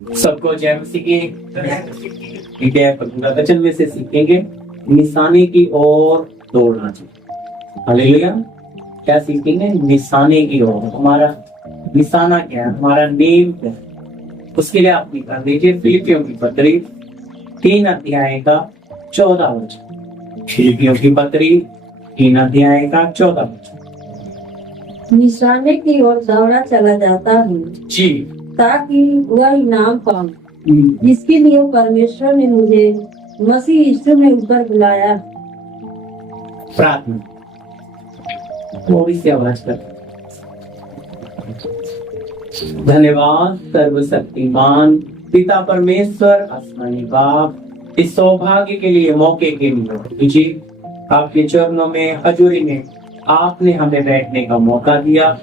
सबको जय मसीह की। ठीक है, प्रभु का वचन में से सीखेंगे निशाने की ओर दौड़ना चाहिए। हालेलुया। क्या सीखेंगे? निशाने की ओर। हमारा निशाना क्या है? हमारा नेम क्या है? उसके लिए आप निकाल दीजिए फिलिपियों की पत्री 3 अध्याय का 14 वचन। फिलिपियों की पत्री 3 अध्याय का 14 वचन। निशाने की ओर दौड़ा चला जाता हूँ जी, ताकि वह इनाम पाऊं जिसके लिए परमेश्वर ने मुझे मसीह यीशु में ऊपर बुलाया। प्रार्थना थोड़ी सी आवाज कर। धन्यवाद सर्वशक्तिमान पिता परमेश्वर आसमानी बाप, इस सौभाग्य के लिए, मौके के लिए जी आपके चरणों में, हजूरी में आपने हमें बैठने का मौका दिया।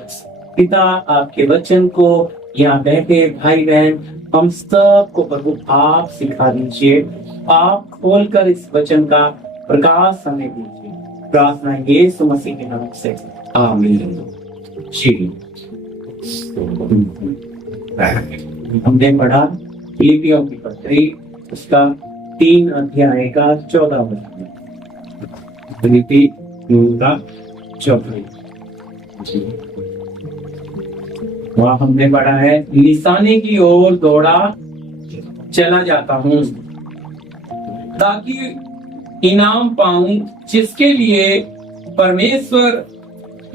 पिता, आपके वचन को यहाँ बैठे भाई बहन हम सब को प्रभु आप सिखा दीजिए। आप खोलकर इस वचन का प्रकाश हमें दीजिए। प्रार्थना यीशु मसीह के नाम से, आमीन। जी, हमने पढ़ा फिलिपियों की पत्री उसका 3 अध्याय का 14 वचन। फिलिपी 3 का 14। वहाँ हमने पढ़ा है निशाने की ओर दौड़ा चला जाता हूँ ताकि इनाम पाऊं जिसके लिए परमेश्वर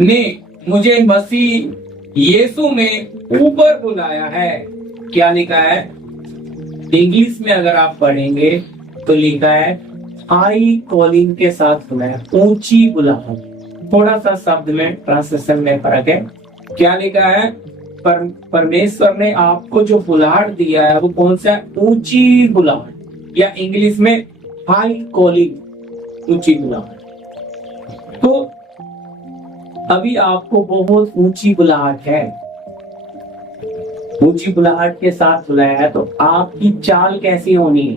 ने मुझे मसीह यीशु में ऊपर बुलाया है। क्या लिखा है? इंग्लिश में अगर आप पढ़ेंगे तो लिखा है हाई कॉलिंग के साथ बुलाया, ऊंची बुलाहट। थोड़ा सा शब्द में ट्रांसलेशन में फर्क है। क्या लिखा है? परमेश्वर ने आपको जो बुलाहट दिया है वो कौन सा? ऊंची बुलाहट, या इंग्लिश में हाई कॉलिंग, ऊंची बुलाहट। तो अभी आपको बहुत ऊंची बुलाहट है, ऊंची बुलाहट के साथ बुलाया है, तो आपकी चाल कैसी होनी है?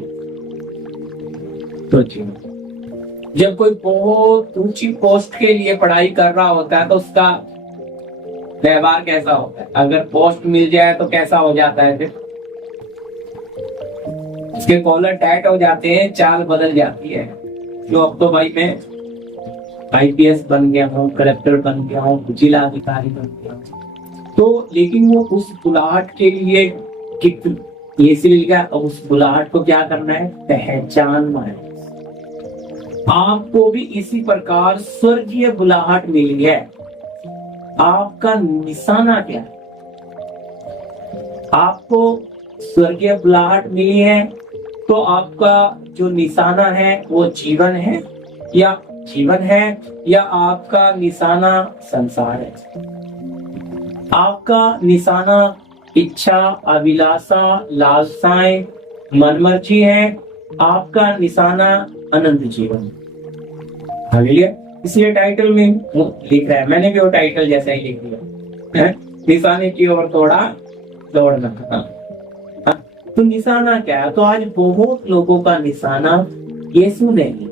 तो जब कोई बहुत ऊंची पोस्ट के लिए पढ़ाई कर रहा होता है तो उसका व्यवहार कैसा होता है? अगर पोस्ट मिल जाए तो कैसा हो जाता है? फिर उसके कॉलर टाइट हो जाते हैं, चाल बदल जाती है। जो अब तो भाई मैं IPS बन गया हूँ, कलेक्टर बन गया हूँ, जिला अधिकारी बन गया हूँ, तो लेकिन वो उस बुलाहट के लिए ये इसलिए उस बुलाहट को क्या करना है? पहचानना है। आपको भी इसी प्रकार स्वर्गीय बुलाहट मिली है। आपका निशाना क्या है? आपको स्वर्गीय बुलाहट मिली है तो आपका जो निशाना है वो जीवन है या आपका निशाना संसार है? आपका निशाना इच्छा, अभिलाषा, लालसाएं, मनमर्जी है। आपका निशाना अनंत जीवन। हालेलुया। इसलिए टाइटल में लिख रहा है, मैंने भी वो टाइटल जैसा ही लिख दिया है, निशाने की ओर दौड़ना। तो निशाना क्या है? तो आज बहुत लोगों का निशाना यीशु नहीं।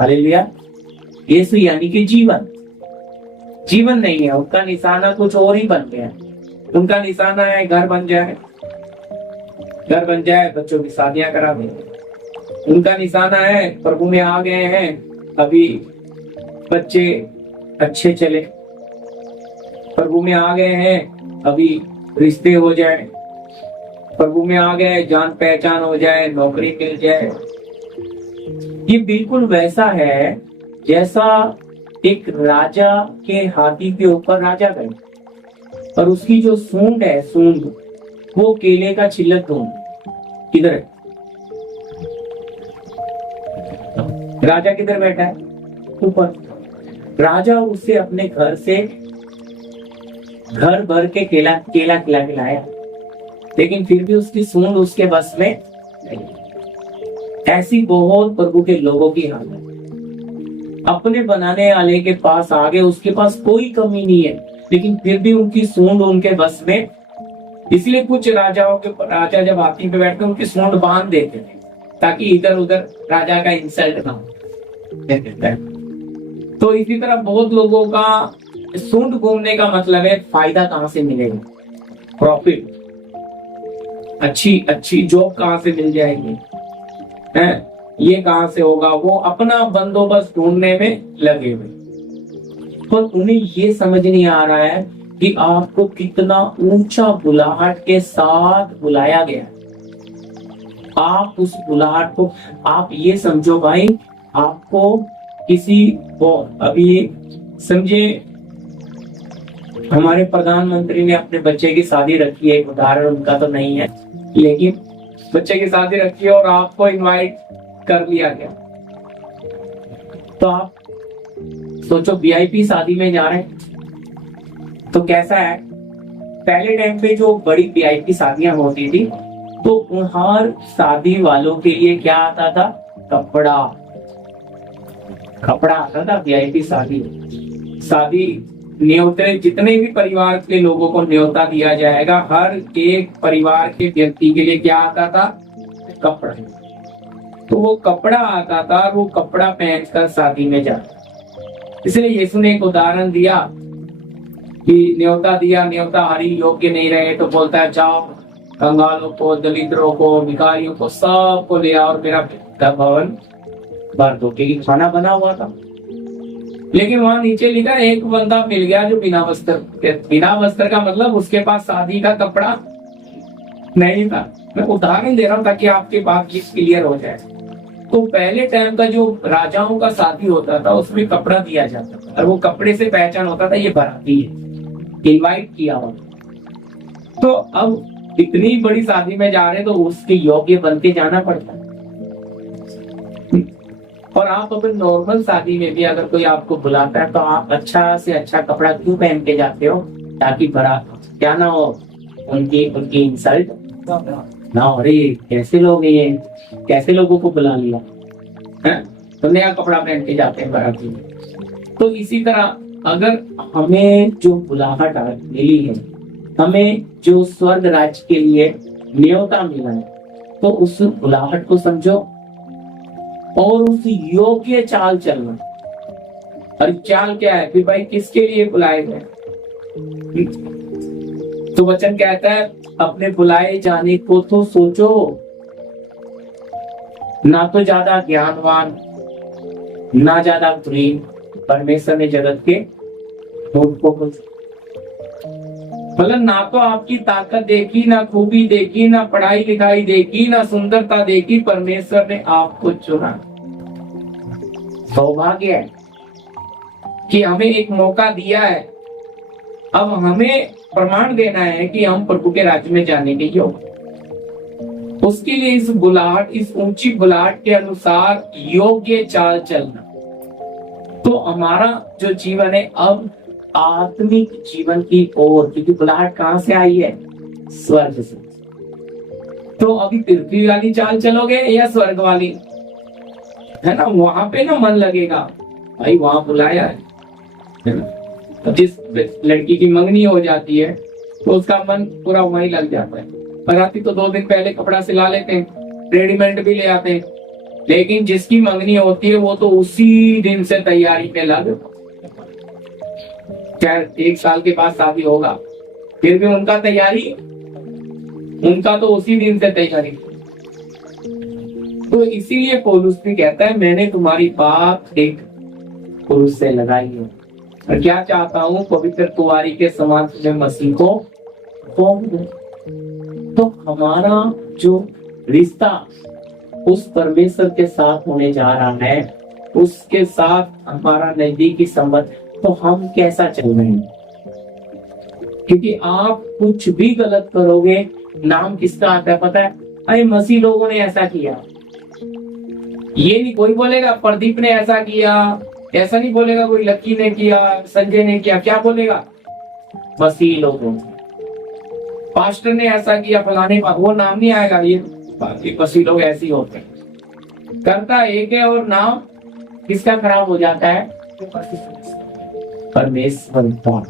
हालेलुया। यीशु यानी कि जीवन नहीं है, उनका निशाना कुछ और ही बन गया। उनका निशाना है घर बन जाए, बच्चों की शादियां करा दे। उनका निशाना है प्रभु में आ गए हैं, अभी बच्चे अच्छे चले। प्रभु में आ गए हैं, अभी रिश्ते हो जाए। प्रभु में आ गए, जान पहचान हो जाए, नौकरी मिल जाए। ये बिल्कुल वैसा है जैसा एक राजा के हाथी के ऊपर राजा गए और उसकी जो सूंड है, वो केले का छिलक ढूंढ। किधर है राजा? किधर बैठा है? ऊपर। राजा उसे अपने घर से घर भर के केला खिला के लाया, लेकिन फिर भी उसकी सूंड उसके बस में नहीं। ऐसी बहुत प्रभु के लोगों की हालत। अपने बनाने वाले के पास आ गए, उसके पास कोई कमी नहीं है, लेकिन फिर भी उनकी सूंड उनके बस में। इसलिए कुछ राजा जब हाथी पे बैठते उनकी सूंड बांध देते थे ताकि इधर उधर राजा का इंसल्ट ना हो। तो इसी तरह बहुत लोगों का सूंड घूमने का मतलब है फायदा कहां से मिलेगा, प्रॉफिट। अच्छी अच्छी जॉब कहाँ से मिल जाएगी, हैं, ये कहाँ से होगा, वो अपना बंदोबस्त ढूंढने में लगे हुए। पर उन्हें ये समझ नहीं आ रहा है कि आपको कितना ऊंचा बुलाहट के साथ बुलाया गया है। आप उस बुलाहट को, आप ये समझो भाई, आपको किसी को, अभी समझे हमारे प्रधानमंत्री ने अपने बच्चे की शादी रखी है, एक उदाहरण उनका तो नहीं है, लेकिन बच्चे की शादी रखी है और आपको इनवाइट कर लिया गया, तो आप सोचो वीआईपी शादी में जा रहे हैं तो कैसा है। पहले टाइम पे जो बड़ी वीआईपी शादियां होती थी तो हर शादी वालों के लिए क्या आता था, कपड़ा आता था। वीआईपी शादी न्योते, जितने भी परिवार के लोगों को न्योता दिया जाएगा, हर एक परिवार के व्यक्ति के लिए क्या आता था, कपड़ा। तो वो कपड़ा आता था, वो कपड़ा पहनकर शादी में जाता। इसलिए यीशु ने एक उदाहरण दिया कि न्योता दिया, न्योता हरी योग्य नहीं रहे तो बोलता है जाओ कंगालों को, दलिद्रों को, भिखारियों को सबको ले आओ और मेरा भवन भर दो, क्योंकि खाना बना हुआ था। लेकिन वहां नीचे लिखा एक बंदा मिल गया जो बिना वस्त्र का मतलब उसके पास शादी का कपड़ा नहीं था। मैं उदाहरण दे रहा हूँ ताकि आपके बात क्लियर हो जाए। तो पहले टाइम का जो राजाओं का शादी होता था उसमें कपड़ा दिया जाता था और वो कपड़े से पहचान होता था ये बाराती है, इनवाइट किया हो। तो अब इतनी बड़ी शादी में जा रहे तो उसके योग्य बन के जाना पड़ता है। और आप अगर नॉर्मल शादी में भी अगर कोई आपको बुलाता है तो आप अच्छा से अच्छा कपड़ा क्यों पहन के जाते हो, ताकि बारात क्या ना हो, उनकी इंसल्ट ना हो। अरे कैसे लोग ये, कैसे लोगों को बुला लिया है, तो नया कपड़ा पहन के जाते हैं बाराती में। तो इसी तरह अगर हमें जो बुलाहट मिली है, हमें जो स्वर्ग राज्य के लिए न्योता मिला है, तो उस बुलाहट को समझो और उस योग्य चाल चलना। और चाल क्या है कि भाई किसके लिए बुलाए गए। तो वचन कहता है अपने बुलाए जाने को तो सोचो, ना तो ज्यादा ज्ञानवान ना ज्यादा प्रेम, परमेश्वर ने जगत के को मतलब ना तो आपकी ताकत देखी, ना खूबी देखी, ना पढ़ाई लिखाई देखी, ना सुंदरता देखी, परमेश्वर ने आपको चुना। सौभाग्य है कि हमें एक मौका दिया है। अब हमें प्रमाण देना है कि हम प्रभु के राज्य में जाने के योग्य। उसके लिए इस बुलाहट, इस ऊंची बुलाहट के अनुसार योग्य चाल चलना। तो हमारा जो जीवन है अब आत्मिक जीवन की ओर, क्योंकि बुलाहट कहां से आई है, स्वर्ग से। तो अभी पृथ्वी वाली चाल चलोगे या स्वर्ग वाली, है ना, वहां पे ना मन लगेगा भाई, वहां बुलाया है ना। तो जिस लड़की की मंगनी हो जाती है तो उसका मन पूरा वहीं लग जाता है। बराती तो 2 दिन पहले कपड़ा सिला लेते हैं, रेडीमेड भी ले आते हैं, लेकिन जिसकी मंगनी होती है वो तो उसी दिन से तैयारी में लग, चाहे 1 साल के बाद शादी होगा फिर भी उनका तो उसी दिन से तैयारी। तो इसीलिए पौलुस भी कहता है मैंने तुम्हारी बात एक पुरुष से लगाई है और क्या चाहता हूँ, पवित्र कुंवारी के समान तुम्हें मसीह को पौंप दूं। तो हमारा जो रिश्ता उस परमेश्वर के साथ होने जा रहा है, उसके साथ हमारा नजदीकी संबंध, तो हम कैसा चल रहे हैं। क्योंकि आप कुछ भी गलत करोगे नाम किसका आता है पता है, अरे मसीह लोगों ने ऐसा किया। ये नहीं कोई बोलेगा प्रदीप ने ऐसा किया, ऐसा नहीं बोलेगा कोई लक्की ने किया, संजय ने किया, क्या बोलेगा, मसीह लोगों, पास्टर ने ऐसा किया, फलाने, वो नाम नहीं आएगा। ये मसीह लोग ऐसे ही होते हैं, करता एक है और नाम किसका खराब हो जाता है, परमेश्वर का।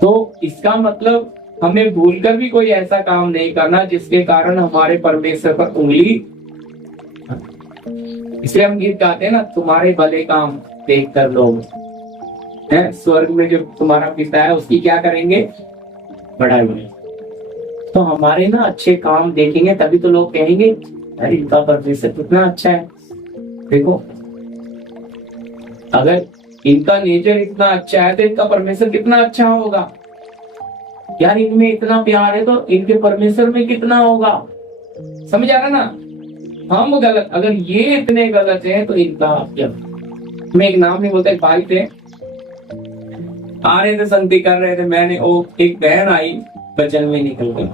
तो इसका मतलब हमें भूलकर भी कोई ऐसा काम नहीं करना जिसके कारण हमारे परमेश्वर पर उंगली, इसलिए हम गीत गाते हैं ना, तुम्हारे भले काम देख कर लोग हैं स्वर्ग में जो तुम्हारा पिता है उसकी क्या करेंगे, बढ़ाई। तो हमारे ना अच्छे काम देखेंगे तभी तो लोग कहेंगे अरे इनका परमेश्वर कितना अच्छा है। देखो अगर इनका नेचर इतना अच्छा है तो इनका परमेश्वर कितना अच्छा होगा। यार इनमें इतना प्यार है तो इनके परमेश्वर में कितना होगा। समझ आ रहा ना। हम गलत, अगर ये इतने गलत है तो इनका क्या। मैं एक नाम नहीं बोलता, एक भाई थे आ रहे थे, संगति कर रहे थे, मैंने वो एक बहन आई वचन में निकल गई,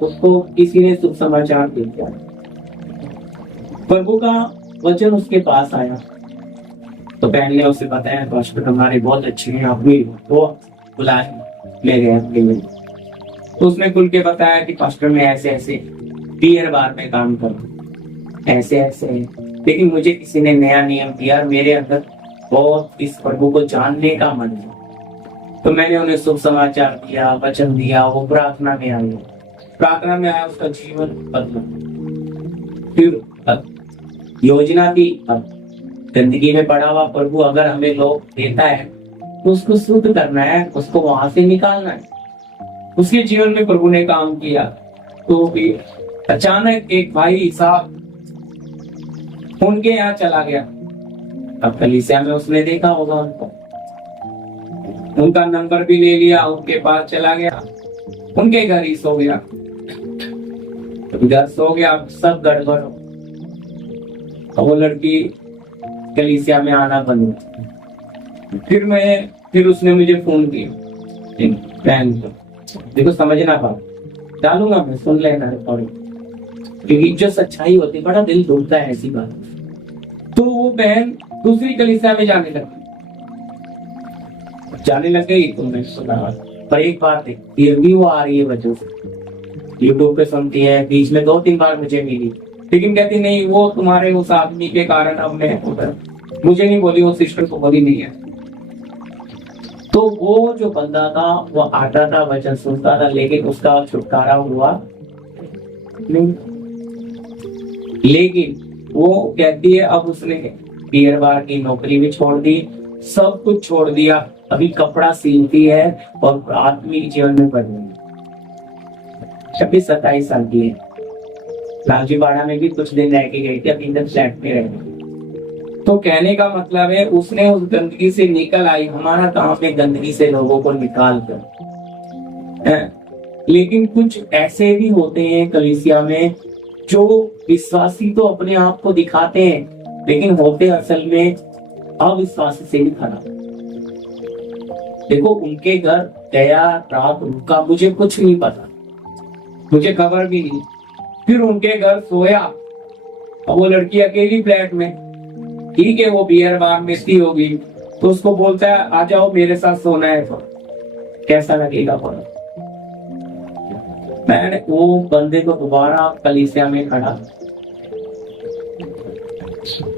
उसको किसी ने शुभ समाचार दे दिया, प्रभु का वचन उसके पास आया तो बहन ने उसे बताया पास्टर हमारे बहुत अच्छे हैं, आप भी वो बुलाए ले गए अपने में। तो उसने खुल के बताया कि पास्टर मैं ऐसे ऐसे बियर बार में काम करूं, ऐसे ऐसे है, लेकिन मुझे किसी ने नया नियम दिया, मेरे अंदर बहुत इस प्रभु को जानने का मन है। तो मैंने उन्हें शुभ समाचार दिया, वचन दिया, वो प्रार्थना में आया, प्रार्थना में आया, उसका जीवन बदला। फिर योजना की, अब गंदगी में पड़ा हुआ प्रभु अगर हमें लोग देता है तो उसको शुद्ध करना है, उसको वहां से निकालना है। उसके जीवन में प्रभु ने काम किया। तो अचानक एक भाई साहब उनके यहाँ चला गया। अब कलीसिया में उसने देखा होगा उनको, उनका नंबर भी ले लिया, उनके पास चला गया, उनके घर ही सो गया। घर सो गया, सब गड़बड़ हो। वो लड़की कलीसिया में आना बंद हो। फिर उसने मुझे फोन किया, बहन को देखो समझना पा डालूंगा मैं, सुन लेना रिकॉर्डिंग, क्योंकि जो सच्चाई होती है बड़ा दिल दुखता है ऐसी बात। तो वो बहन दूसरी कलीसिया में जाने लग गई। तो मैं सुना, पर एक बात है, ये भी वो आ रही है बच्चों से, यूट्यूब पे सुनती है, बीच में 2-3 बार मुझे मिली, लेकिन कहती नहीं वो तुम्हारे उस आदमी के कारण अब मैं उधर, मुझे नहीं बोली, वो सिस्टर को बोली नहीं है। तो वो जो बंदा था वो आता था, वचन सुनता था, लेकिन उसका छुटकारा हुआ नहीं। लेकिन वो कहती है अब उसने बियर बार की नौकरी भी छोड़ दी, सब कुछ छोड़ दिया, अभी कपड़ा सीलती है और आत्मिक जीवन में बढ़ रही है। 26-27 साल की है। लालजीबाड़ा में भी कुछ दिन रह के गई थी, अभी इधर फ्लैट में रह गई। तो कहने का मतलब है उसने उस गंदगी से निकल आई। हमारा काम है गंदगी से लोगों को निकाल कर। लेकिन कुछ ऐसे भी होते हैं कलीसिया में जो विश्वासी तो अपने आप को दिखाते हैं, लेकिन होते असल में अविश्वासी से भी खराब। देखो उनके घर गया, रात रुका, मुझे कुछ नहीं पता, मुझे खबर भी नहीं। फिर उनके घर सोया और वो लड़की अकेली फ्लैट में, ठीक है वो बियर बार में सी होगी, तो उसको बोलता है आ जाओ मेरे साथ सोना है। तो कैसा लगेगा बोलो। मैंने वो बंदे को दोबारा कलीसिया में खड़ा,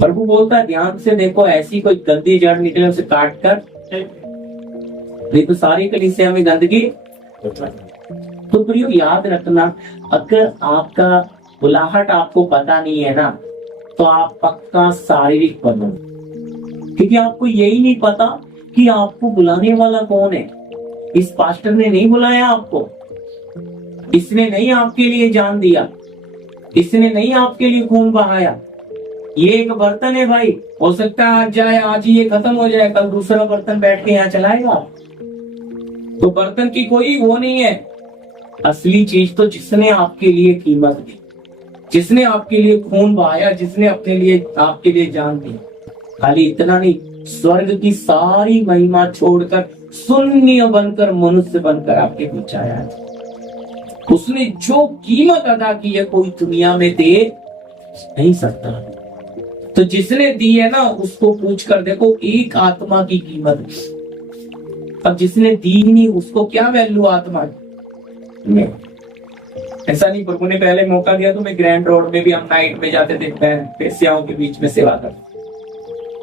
प्रभु बोलता है ध्यान से देखो, ऐसी कोई गंदी जड़ निकले उसे काट कर, नहीं तो सारी कलीसिया में गंदगी। तो प्रियो याद रखना, अगर आपका बुलाहट आपको पता नहीं है ना, तो आप पक्का शारीरिक बनो, क्योंकि आपको यही नहीं पता कि आपको बुलाने वाला कौन है। इस पास्टर ने नहीं बुलाया आपको, इसने नहीं आपके लिए जान दिया, इसने नहीं आपके लिए खून बहाया। ये एक बर्तन है भाई, हो सकता है आज जाए, आज ही ये खत्म हो जाए, कल दूसरा बर्तन बैठ के यहाँ चलाएगा। तो बर्तन की कोई वो नहीं है। असली चीज तो जिसने आपके लिए कीमत दी, जिसने आपके लिए खून बहाया, जिसने अपने लिए आपके लिए जान दी। खाली इतना नहीं, स्वर्ग की सारी महिमा छोड़कर शून्य बनकर, मनुष्य बनकर आपके बीच आया है। उसने जो कीमत अदा की है कोई दुनिया में दे नहीं सकता। तो जिसने दी है ना उसको पूछ कर देखो, एक आत्मा की कीमत। अब जिसने दी ही नहीं उसको क्या वैल्यू आत्मा की। ऐसा नहीं, प्रभु ने पहले मौका दिया तो मैं ग्रैंड रोड में भी हम नाइट में जाते थे, पैसियाओं के बीच में सेवा कर,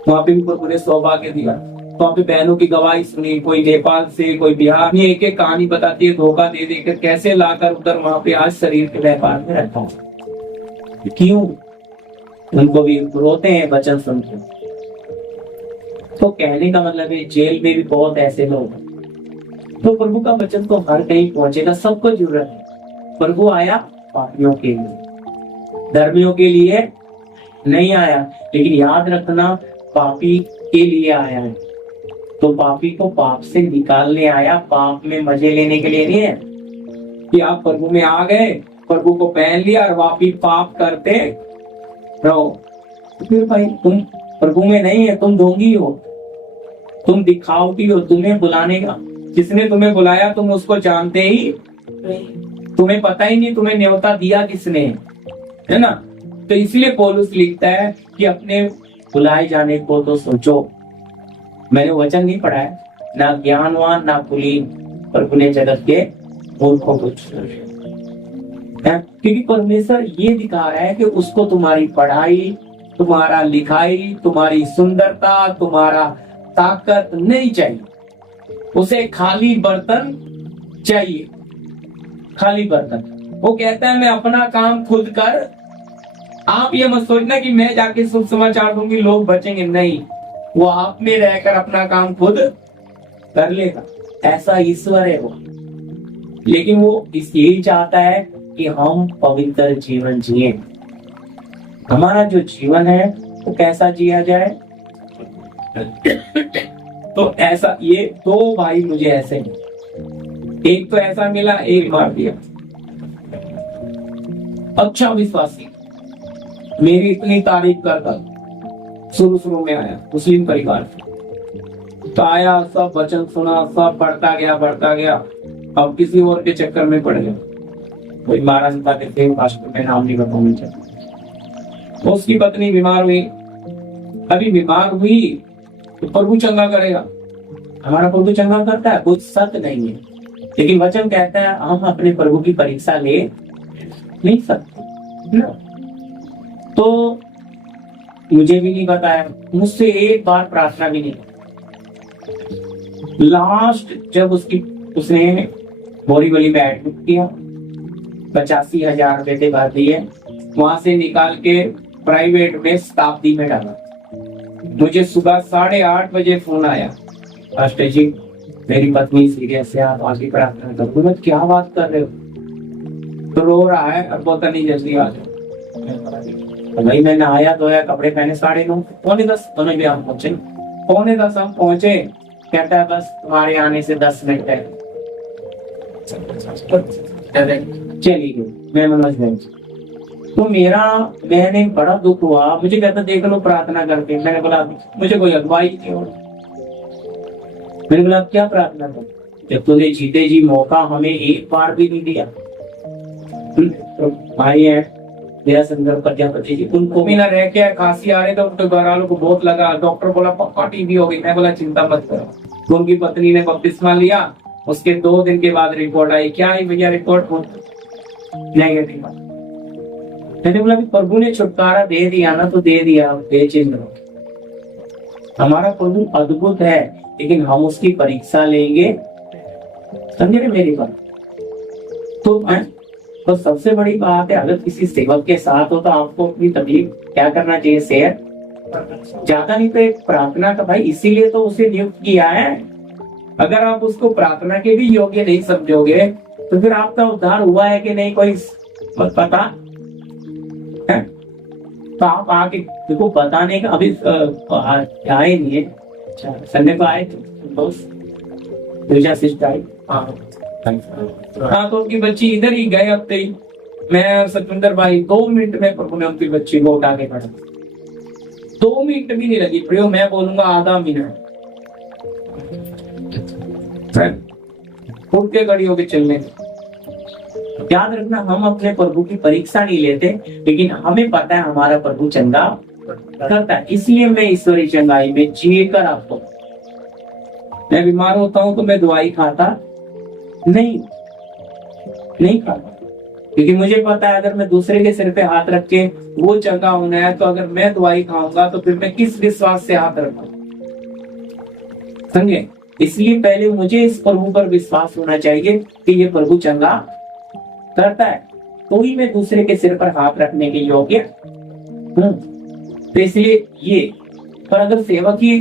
वहां पे भी प्रभु ने सौभाग्य दिया। वहां पे बहनों की गवाही सुनी, कोई नेपाल से, कोई बिहार में, एक एक कहानी बताती है, धोखा दे देकर कैसे लाकर उधर वहां पे आज शरीर के व्यापार में रहता हूँ। क्यों? उनको भी रोते हैं वचन सुनकर। तो कहने का मतलब है जेल में भी बहुत ऐसे लोग हैं तो प्रभु का वचन तो हर कहीं पहुंचेगा, सबको जरूरत है। प्रभु आया पापियों के लिए, धर्मियों के लिए नहीं आया। लेकिन याद रखना, पापी के लिए आया है। तो पापी को पाप से निकालने आया, पाप में मजे लेने के लिए नहीं है कि आप प्रभु में आ गए, प्रभु को पहन लिया और वापिस पाप करते रहो। तो फिर भाई तुम प्रभु में नहीं है, तुम ढोंगी हो, तुम दिखावटी हो। तुम्हें बुलाने का, जिसने तुम्हें बुलाया तुम उसको जानते ही, तुम्हें पता ही नहीं तुम्हें न्योता दिया किसने, है ना। तो इसलिए पौलुस लिखता है कि अपने बुलाए जाने को तो सोचो। मैंने वचन नहीं पढ़ा है, ना ज्ञानवान ना कुलीन, प्रभु ने जगत के मूर्खों को चुना, क्योंकि परमेश्वर ये दिखा रहा है कि उसको तुम्हारी पढ़ाई, तुम्हारा लिखाई, तुम्हारी सुंदरता, तुम्हारा ताकत नहीं चाहिए। उसे खाली बर्तन चाहिए, खाली बर्तन। वो कहता है मैं अपना काम खुद कर। आप ये मत सोचना कि मैं जाके शुभ समाचार दूंगी लोग बचेंगे, नहीं। वो आप में रहकर अपना काम खुद कर लेगा, ऐसा ईश्वर है वो। लेकिन वो यही चाहता है कि हम पवित्र जीवन जिए। हमारा जो जीवन है वो कैसा जिया जाए। तो ऐसा, ये दो भाई मुझे ऐसे, एक तो ऐसा मिला, एक मार दिया। अच्छा विश्वासी, मेरी इतनी तारीफ करता, शुरू में आया मुस्लिम परिवार से, तो आया, सब वचन सुना, सब बढ़ता गया। अब किसी और के चक्कर में पड़ गया। कोई महाराज बताते थे, में नाम नहीं बताऊंगा, उसकी पत्नी बीमार हुई। अभी बीमार हुई तो प्रभु चंगा करेगा, हमारा प्रभु चंगा करता है, कुछ सत्य नहीं है। लेकिन वचन कहता है हम अपने प्रभु की परीक्षा ले नहीं सकते ना। तो मुझे भी नहीं बताया, मुझसे एक बार प्रार्थना भी नहीं। लास्ट जब उसने बोरीवली में एडमिट किया, 85,000 रुपए के भर दिए, वहां से निकाल के प्राइवेट में शताब्दी में डाला। मुझे सुबह 8:30 बजे फोन आया, पास्टर जी मेरी पत्नी सीरियस है, आप आगे प्रार्थना करो। मैं क्या बात कर रहे हो? तो रो रहा है, अब बोलता नहीं जल्दी आ जाओ। भाई मैंने आया धोया, कपड़े पहने, 9:30 9:45 दोनों भी हम पहुंचे। 9:45 हम पहुंचे, कहता है बस तुम्हारे आने से 10 मिनट है। चली गई, मैं मनोज भाई। तो मैंने बड़ा दुख हुआ। मुझे कहता देख लो प्रार्थना करके। मैंने बोला मुझे कोई अगुवाई नहीं हो। मैंने बोला क्या प्रार्थना कर, जब तुझे जीते जी मौका हमें एक बार भी नहीं दिया। तो भाई है मेरा संदर्भ प्रजापति जी, उनको भी ना रह के खांसी आ रही, तो उनके घर वालों को बहुत लगा। डॉक्टर बोला पक्का टीबी हो गई। मैं बोला चिंता मत करो। तो उनकी पत्नी ने बपतिस्मा लिया। उसके 2 दिन के बाद रिपोर्ट आई। क्या आई भैया रिपोर्ट? नेगेटिव। मैंने बोला प्रभु ने छुटकारा दे दिया ना, तो दे दिया, बेचिंत रहो। हमारा प्रभु अद्भुत है, लेकिन हम उसकी परीक्षा लेंगे, समझे मेरी बात? तो सबसे बड़ी बात है, अगर किसी सेवक के साथ हो तो आपको अपनी तकलीफ क्या करना चाहिए, शेयर। ज्यादा नहीं तो एक प्रार्थना का, भाई इसीलिए तो उसे नियुक्त किया है। अगर आप उसको प्रार्थना के भी योग्य नहीं समझोगे तो फिर आपका उद्धार हुआ है कि नहीं कोई पता है? तो आप आके देखो, बताने का अभी आए नहीं है। अच्छा संडे को आए थे, सिस्टर आई। हाँ तो उनकी बच्ची इधर ही गए हफ्ते ही। मैं सतविंदर भाई 2 मिनट में प्रभु ने उनकी बच्ची को उठा के खड़ा। 2 मिनट भी नहीं लगी प्रयोग, मैं बोलूंगा आधा मिनट उठ के खड़ी होके चलने। याद रखना, हम अपने प्रभु की परीक्षा नहीं लेते, लेकिन हमें पता है हमारा प्रभु चंगा करता है। इसलिए मैं ईश्वरी चंगाई में जी कर आपको, मैं बीमार होता हूं तो मैं दवाई खाता नहीं खाता, क्योंकि मुझे पता है अगर मैं दूसरे के सिर पे हाथ रख के वो चंगा होना है, तो अगर मैं दवाई खाऊंगा तो फिर मैं किस विश्वास से हाथ रखूं, समझे? इसलिए पहले मुझे इस प्रभु पर विश्वास होना चाहिए कि ये प्रभु चंगा करता है, तो ही मैं दूसरे के सिर पर हाथ रखने के योग्य हूं। तो इसलिए ये, पर अगर सेवक ही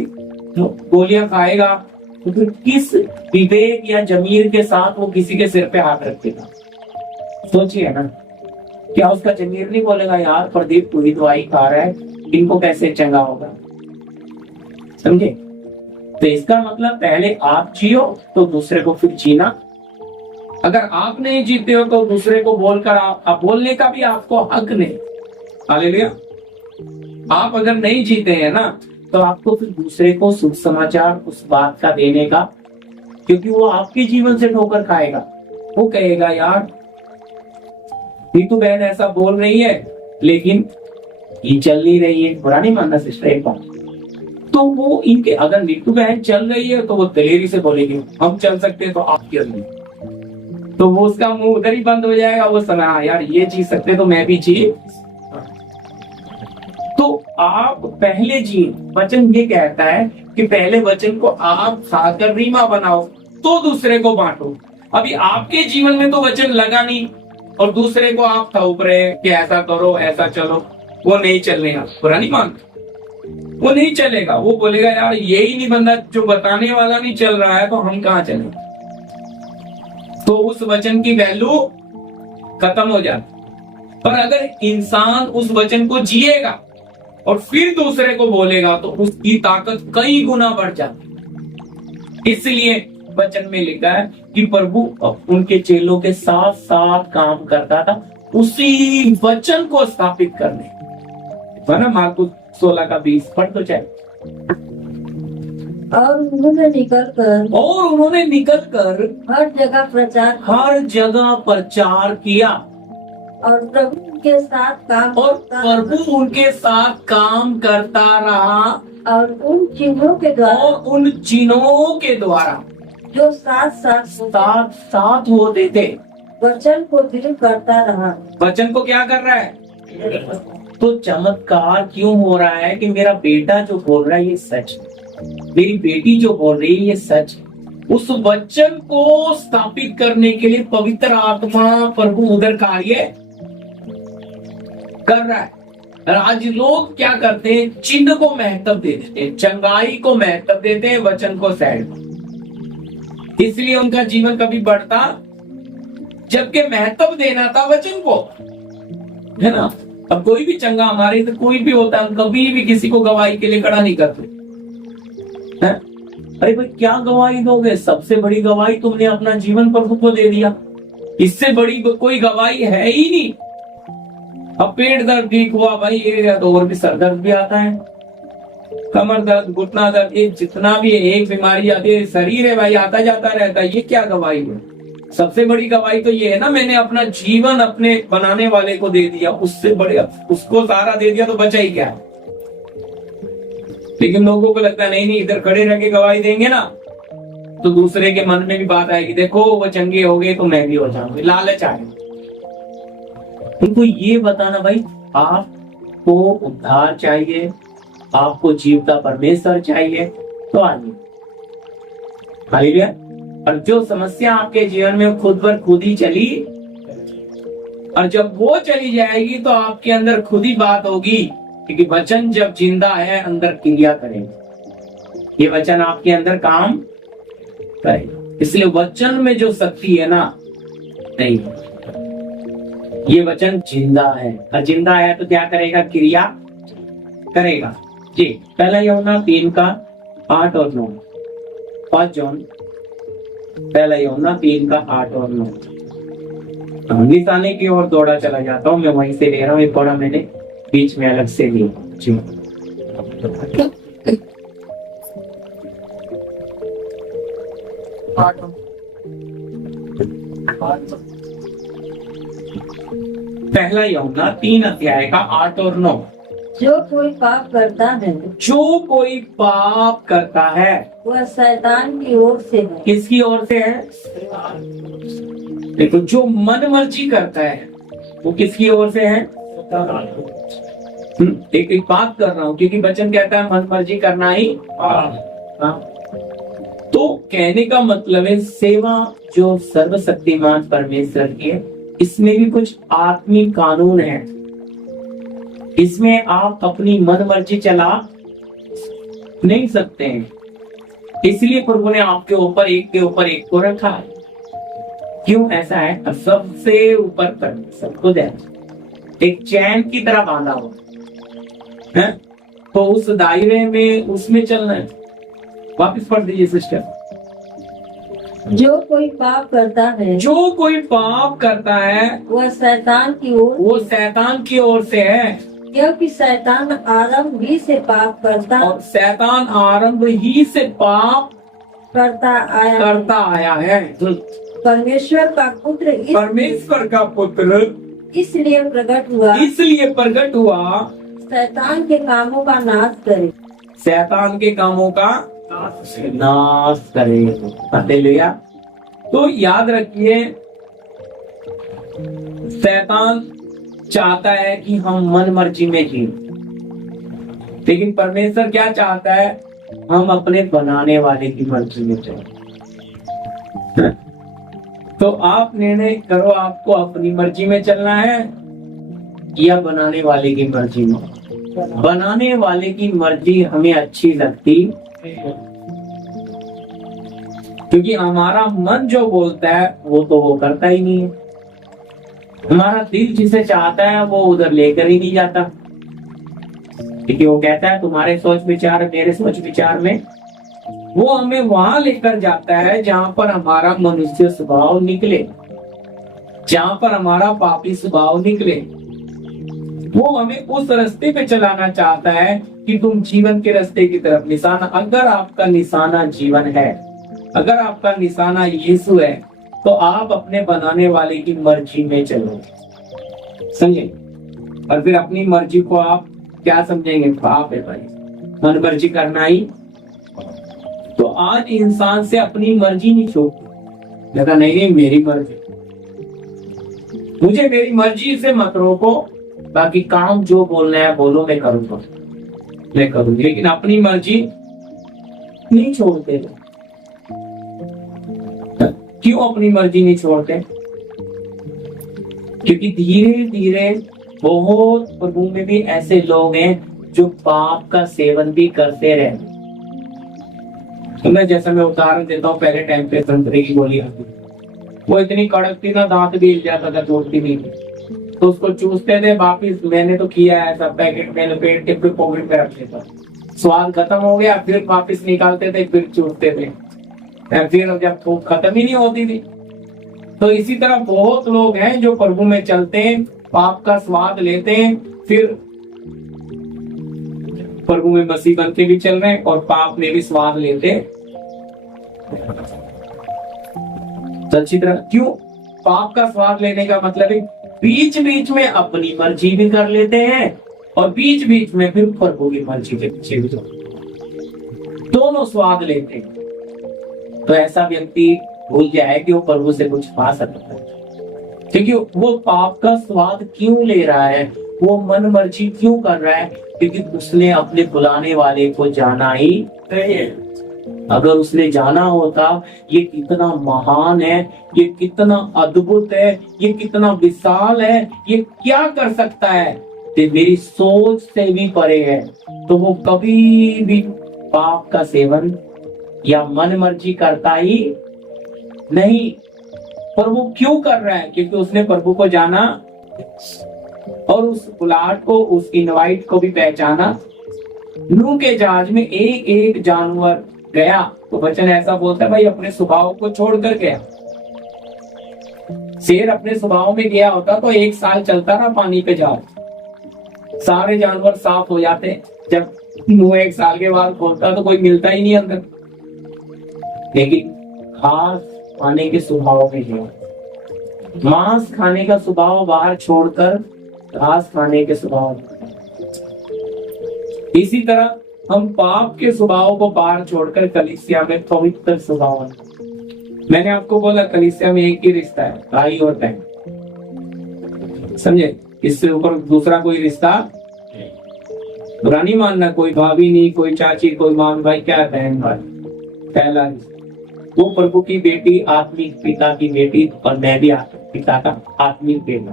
गोलियां खाएगा तो फिर किस विवेक या जमीर के साथ वो किसी के सिर पे हाथ रखेगा? सोचिए ना, क्या उसका जमीर नहीं बोलेगा यार प्रदीप तू ही दवाई खा रहा है, इनको कैसे चंगा होगा? समझे? तो इसका मतलब पहले आप जियो तो दूसरे को फिर जीना। अगर आप नहीं जीते हो तो दूसरे को बोलकर आप बोलने का भी आपको हक नहीं। हालेलुया। आप अगर नहीं जीते हैं ना तो आपको फिर दूसरे को शुभ समाचार उस बात का देने का, क्योंकि वो आपके जीवन से ठोकर खाएगा। वो कहेगा यार नीतू बहन ऐसा बोल रही है लेकिन ये चल नहीं रही है। बुरा नहीं मानना सिस्टर एक बात, तो वो इनके अगर नीतू बहन चल रही है तो वो दलेरी से बोलेगी हम चल सकते हैं तो आप क्यों नहीं, तो वो उसका मुंह उधर ही बंद हो जाएगा। वो समय हाँ यार ये जी सकते तो मैं भी जी। तो आप पहले जी, वचन ये कहता है कि पहले वचन को आप खाकर रीमा बनाओ तो दूसरे को बांटो। अभी आपके जीवन में तो वचन लगा नहीं और दूसरे को आप थोप रहे कि ऐसा करो ऐसा चलो, वो नहीं चलेगा। बुरा नहीं मानते, वो नहीं चलेगा। वो बोलेगा यार यही नहीं बंदा जो बताने वाला नहीं चल रहा है तो हम कहाँ चले। तो उस वचन की वैल्यू खत्म हो जाती। पर अगर इंसान उस वचन को जिएगा और फिर दूसरे को बोलेगा तो उसकी ताकत कई गुना बढ़ जाती। इसलिए वचन में लिखा है कि प्रभु उनके चेलों के साथ साथ काम करता था उसी वचन को स्थापित करने। है ना, मार्कुस 16:20 पढ़ तो चाहे। और उन्होंने निकल कर हर जगह प्रचार किया और प्रभु के साथ काम करता रहा और उन चिन्हों के द्वारा जो साथ होते थे वचन को दृढ़ करता रहा। वचन को क्या कर रहा है? तो चमत्कार क्यों हो रहा है कि मेरा बेटा जो बोल रहा है ये सच, मेरी बेटी जो बोल रही है ये सच। उस वचन को स्थापित करने के लिए पवित्र आत्मा प्रभु उधर कार्य कर रहा है। आज लोग क्या करते हैं? चिन्ह को महत्व दे देते हैं, चंगाई को महत्व देते हैं, वचन को साइड। इसलिए उनका जीवन कभी बढ़ता, जबकि महत्व देना था वचन को, है ना। अब कोई भी चंगा हमारे तो कोई भी होता है, हम कभी भी किसी को गवाही के लिए खड़ा नहीं करते है? अरे भाई क्या गवाही दोगे? सबसे बड़ी गवाही तुमने अपना जीवन प्रभु को दे दिया, इससे बड़ी कोई गवाही है ही नहीं। अब पेट दर्द ठीक हुआ भाई, ये तो और भी सर दर्द भी आता है, कमर दर्द, घुटना दर्द, ये जितना भी एक बीमारी आती है, शरीर है भाई आता जाता रहता है। ये क्या गवाही है? सबसे बड़ी गवाही तो ये है ना, मैंने अपना जीवन अपने बनाने वाले को दे दिया, उससे बड़े उसको सारा दे दिया तो बचा ही क्या। लेकिन लोगों को लगता है नहीं इधर खड़े रह के गवाही देंगे ना तो दूसरे के मन में भी बात आएगी, देखो वो चंगे हो गए तो मैं भी हो जाऊंगी, लालच आएगा। उनको ये बताना भाई आपको उद्धार चाहिए, आपको जीवता परमेश्वर चाहिए तो आइए। हालेलुया। और जो समस्या आपके जीवन में खुद पर खुद ही चली, और जब वो चली जाएगी तो आपके अंदर खुद ही बात होगी, क्योंकि वचन जब जिंदा है अंदर क्रिया करेगा, ये वचन आपके अंदर काम करेगा। इसलिए वचन में जो शक्ति है ना, नहीं, ये वचन जिंदा है, और जिंदा है तो क्या करेगा? क्रिया करेगा। जी, पहला यूहन्ना 3:8 और 9, 5 जॉन, पहला यूहन्ना 3:8 और 9। निशाने की ओर दौड़ा चला जाता हूँ, मैं वहीं से ले रहा हूँ, ये पढ़ा मैंने बीच में अलग से लिया। जी, पहला यूहन्ना 3:8 और 9। जो कोई पाप करता है वह शैतान की ओर से है। किसकी ओर से है? देखो, जो मन मर्जी करता है वो किसकी ओर से है? एक बात कर रहा हूँ क्योंकि वचन कहता है मन मर्जी करना ही। तो कहने का मतलब है सेवा जो सर्वशक्तिमान परमेश्वर की है, इसमें भी कुछ आत्मिक कानून है। इसमें आप अपनी मन मर्जी चला नहीं सकते हैं। इसलिए प्रभु ने आपके ऊपर एक के ऊपर एक को रखा है। क्यों ऐसा है? अब सबसे ऊपर पर सबको दे एक चैन की तरह बांधा हुआ है, तो उस दायरे में उसमें चलना है। वापस पढ़ दीजिए सिस्टर। जो कोई पाप करता है जो कोई पाप करता है वह शैतान की ओर, वो शैतान की ओर से है, क्योंकि शैतान आरंभ ही से पाप और शैतान आरंभ ही से पाप करता आया। करता आया है। परमेश्वर का पुत्र परमेश्वर का पुत्र इसलिए प्रकट हुआ, इसलिए प्रकट हुआ शैतान के कामों का नाश करे। शैतान के कामों का नाश करे। हालेलुया। तो याद रखिए, शैतान चाहता है कि हम मन मर्जी में जिए, लेकिन परमेश्वर क्या चाहता है? हम अपने बनाने वाले की मर्जी में चले। तो आप निर्णय करो, आपको अपनी मर्जी में चलना है या बनाने वाले की मर्जी में। बनाने वाले की मर्जी हमें अच्छी लगती, क्योंकि हमारा मन जो बोलता है वो तो वो करता ही नहीं है। हमारा दिल जिसे चाहता है वो उधर लेकर ही नहीं जाता, क्योंकि वो कहता है तुम्हारे सोच विचार मेरे सोच विचार में, वो हमें वहां लेकर जाता है जहां पर हमारा मनुष्य स्वभाव निकले, जहां पर हमारा पापी स्वभाव निकले। वो हमें उस रास्ते पे चलाना चाहता है कि तुम जीवन के रास्ते की तरफ निशाना, अगर आपका निशाना जीवन है, अगर आपका निशाना यीशु है, तो आप अपने बनाने वाले की मर्जी में चलो। समझे? और फिर अपनी मर्जी को आप क्या समझेंगे? पाप है भाई, मन मर्जी करना ही। तो आज इंसान से अपनी मर्जी नहीं छोड़ती, लगा नहीं मेरी मर्जी, मुझे मेरी मर्जी से मत रोको, बाकी काम जो बोलना है बोलो, मैं करूंगा, मैं करूंगी, लेकिन अपनी मर्जी नहीं छोड़ते। क्यों अपनी मर्जी नहीं छोड़ते? क्योंकि धीरे धीरे बहुत प्रभु में भी ऐसे लोग हैं जो पाप का सेवन भी करते रहे। तो मैं उदाहरण देता हूँ, पहले टाइम पे संतरे की गोली आती, वो इतनी कड़क थी ना, दांत भी हिल जाता था, टूटती नहीं थी, तो उसको चूसते थे वापिस। मैंने तो किया है, सब पैकेट में लपेट के फिर पॉकेट में रख लेता, स्वाद खत्म हो गया फिर वापिस निकालते थे, फिर चूसते थे, फिर जब थूक खत्म ही नहीं होती थी। तो इसी तरह बहुत लोग हैं जो प्रभु में चलते हैं, पाप का स्वाद लेते हैं, फिर प्रभु में मसीह बनते भी चल रहे हैं और पाप में भी स्वाद लेते हैं। तो अच्छी तरह क्यों? पाप का स्वाद लेने का मतलब है बीच बीच में अपनी मर्जी भी कर लेते हैं और बीच बीच में फिर प्रभु की मर्जी के पीछे भी दोनों स्वाद लेते हैं। तो ऐसा व्यक्ति भूल जाए कि वो प्रभु से कुछ पा सकता है, क्योंकि वो पाप का स्वाद क्यों ले रहा है, वो मन मर्जी क्यों कर रहा है? क्योंकि उसने अपने बुलाने वाले को जाना ही नहीं है। अगर उसने जाना होता ये कितना महान है, ये कितना अद्भुत है, ये कितना विशाल है, ये क्या कर सकता है, ये मेरी सोच से भी परे है, तो वो कभी भी पाप का सेवन या मन मर्जी करता ही नहीं। पर वो क्यों कर रहा है? क्योंकि उसने प्रभु को जाना और उस बुलाहट को, उस इनवाइट को भी पहचाना। नूह के जहाज में एक एक जानवर गया, तो वचन ऐसा बोलता है भाई अपने स्वभाव को छोड़कर गया। शेर अपने स्वभाव में गया होता तो 1 साल चलता ना पानी पे जहाज, सारे जानवर साफ हो जाते। जब नूह 1 साल के बाद खोलता तो कोई मिलता ही नहीं अंदर, लेकिन घास खाने के स्वभाव में गया, मांस खाने का स्वभाव बाहर छोड़कर घास खाने के स्वभाव। इसी तरह हम पाप के स्वभाव को बाहर छोड़कर कलीसिया में पवित्र स्वभाव। मैंने आपको बोला कलीसिया में एक ही रिश्ता है, भाई और बहन, समझे? इससे ऊपर दूसरा कोई रिश्ता बुरा नहीं मानना, कोई भाभी नहीं, कोई चाची, कोई माम भाई, क्या है बहन भाई। पहला वो प्रभु की बेटी, आत्मिक पिता की बेटी, और मैं भी पिता का आत्मिक बेटा।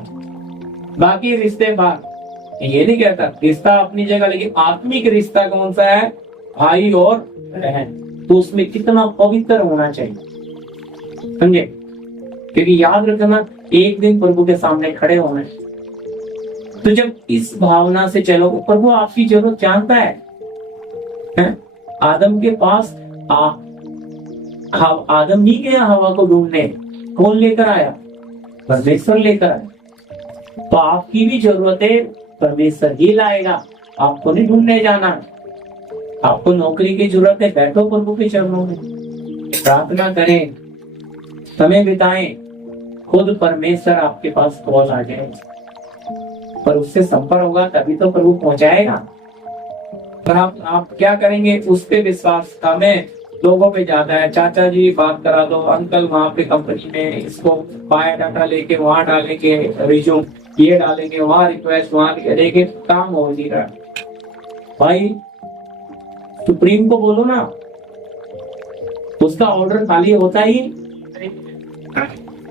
बाकी रिश्ते बात ये नहीं कहता, रिश्ता अपनी जगह, लेकिन आत्मिक रिश्ता कौन सा है? भाई और बहन। तो उसमें कितना पवित्र होना चाहिए, समझे? क्योंकि याद रखना, एक दिन प्रभु के सामने खड़े होना है। तो जब इस भावना से चलो, प्रभु आपकी जरूरत जानता है? आदम के पास आदम नहीं गया हवा को ढूंढने, कौन लेकर आया? परमेश्वर लेकर आया। तो आपकी भी जरूरत है, परमेश्वर ही लाएगा, आपको नहीं ढूंढने जाना। आपको नौकरी की जरूरत है, बैठो प्रभु के चरणों में, प्रार्थना करें, समय बिताएं, खुद परमेश्वर आपके पास कॉल आ जाए। पर उससे संपर्क होगा तभी तो प्रभु पहुंचाएगा। पर आप क्या करेंगे? उस पे विश्वास हमें लोगों पे जाता है, चाचा जी बात करा दो, अंकल वहाँ पे कंपनी में इसको बायोडाटा लेके वहाँ डालेंगे, रिज्यूम ये डालेंगे, वहाँ रिक्वेस्ट वहाँ देखे, काम हो नहीं रहा। भाई सुप्रीम को बोलो ना, उसका ऑर्डर खाली होता ही,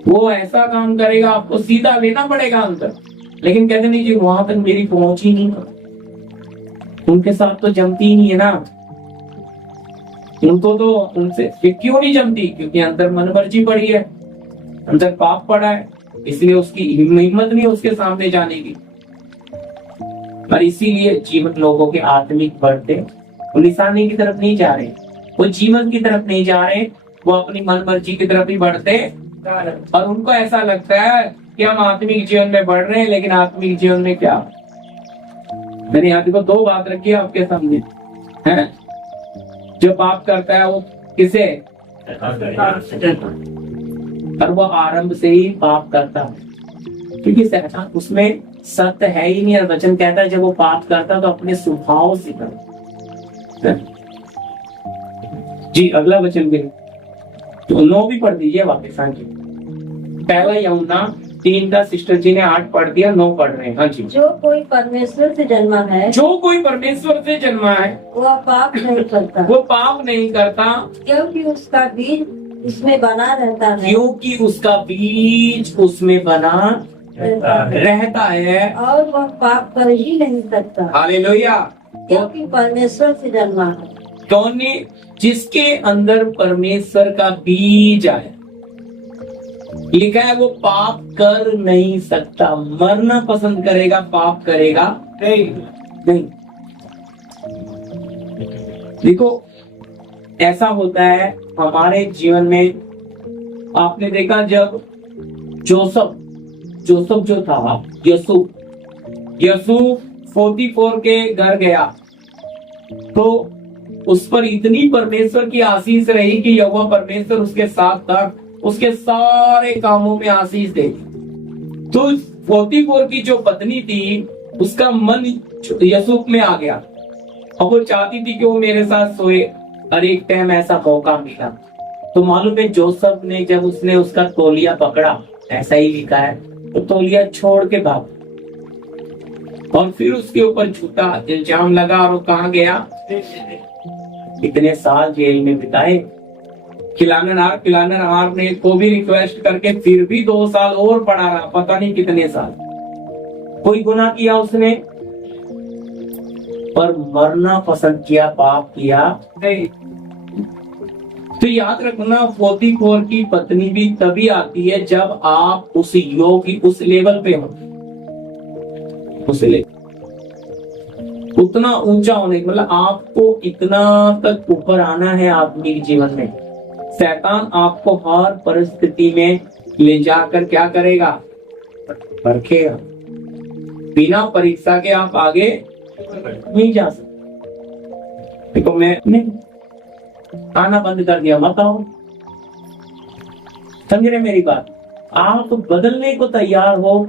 वो ऐसा काम करेगा, आपको सीधा लेना पड़ेगा अंदर। लेकिन कहते नहीं जी वहां तक मेरी पहुंच ही नहीं, उनके साथ तो जमती ही नहीं है ना, उनको तो उनसे क्यों नहीं जमती? क्योंकि अंदर मनमर्जी पड़ी है, अंदर पाप पड़ा है, इसलिए उसकी हिम्मत नहीं उसके सामने जाने की। पर इसीलिए जीवन लोगों के आत्मिक बढ़ते, वो निशानी की तरफ नहीं जा रहे, वो जीवन की तरफ नहीं जा रहे, वो अपनी मनमर्जी की तरफ ही बढ़ते। और उनको ऐसा लगता है कि हम आत्मिक जीवन में बढ़ रहे हैं, लेकिन आत्मिक जीवन में क्या? मैंने यहाँ देखो दो बात रखी है आपके सामने, है? जो पाप करता है वो किसे? और वो आरंभ से ही पाप करता है, क्योंकि शैतान उसमें सत्य है ही नहीं। और वचन कहता है जब वो पाप करता है तो अपने स्वभाव से करता। जी अगला वचन भी तो 9 भी पढ़ दीजिए वापस। हाँ जी, पहला यूहन्ना 3 का सिस्टर जी ने 8 पढ़ दिया, 9 पढ़ रहे हैं। हाँ जी। जो कोई परमेश्वर से जन्मा है, जो कोई परमेश्वर से जन्मा है वह पाप नहीं करता, वो पाप नहीं करता, क्योंकि उसका बीज उसमें बना रहता है, क्योंकि उसका बीज उसमें बना रहता है, और वह पाप कर ही नहीं सकता, हालेलुया। क्योंकि परमेश्वर से जन्मा है। कौन ने? जिसके अंदर परमेश्वर का बीज आया, लिखा है वो पाप कर नहीं सकता। मरना पसंद करेगा, पाप करेगा नहीं। देखो ऐसा होता है हमारे जीवन में। आपने देखा जब जोसेफ जो था, यूसुफ 44 के घर गया तो उस पर इतनी परमेश्वर की आशीष रही कि यहोवा परमेश्वर उसके साथ था, उसके सारे कामों में आशीष दे। तो 44 की जो पत्नी थी उसका मन यूसुफ में आ गया और वो चाहती थी कि वो मेरे साथ सोए। और एक टाइम ऐसा मौका मिला तो मालूम है जोसेफ ने जब उसने उसका तौलिया पकड़ा, ऐसा ही लिखा है, तो तौलिया छोड़ के भाग और फिर उसके ऊपर झूठा इल्जाम लगा और वो कहाँ गया? इतने साल जेल में बिताए। खिलानर ने को भी रिक्वेस्ट करके फिर भी 2 साल और पड़ा रहा, पता नहीं कितने साल। कोई गुनाह किया उसने पर मरना पसंद किया, पाप किया नहीं। तो याद रखना 44 की पत्नी भी तभी आती है जब आप उस योग उस लेवल पे हो, उस लेवल उतना ऊंचा होने, मतलब आपको इतना तक ऊपर आना है आत्मिक जीवन में। शैतान आपको हर परिस्थिति में ले जाकर क्या करेगा? परखेगा। बिना परीक्षा के आप आगे नहीं जा सकते। देखो मैं आना बंद कर दिया, मत आओ, समझ रहे मेरी बात? आप बदलने को तैयार हो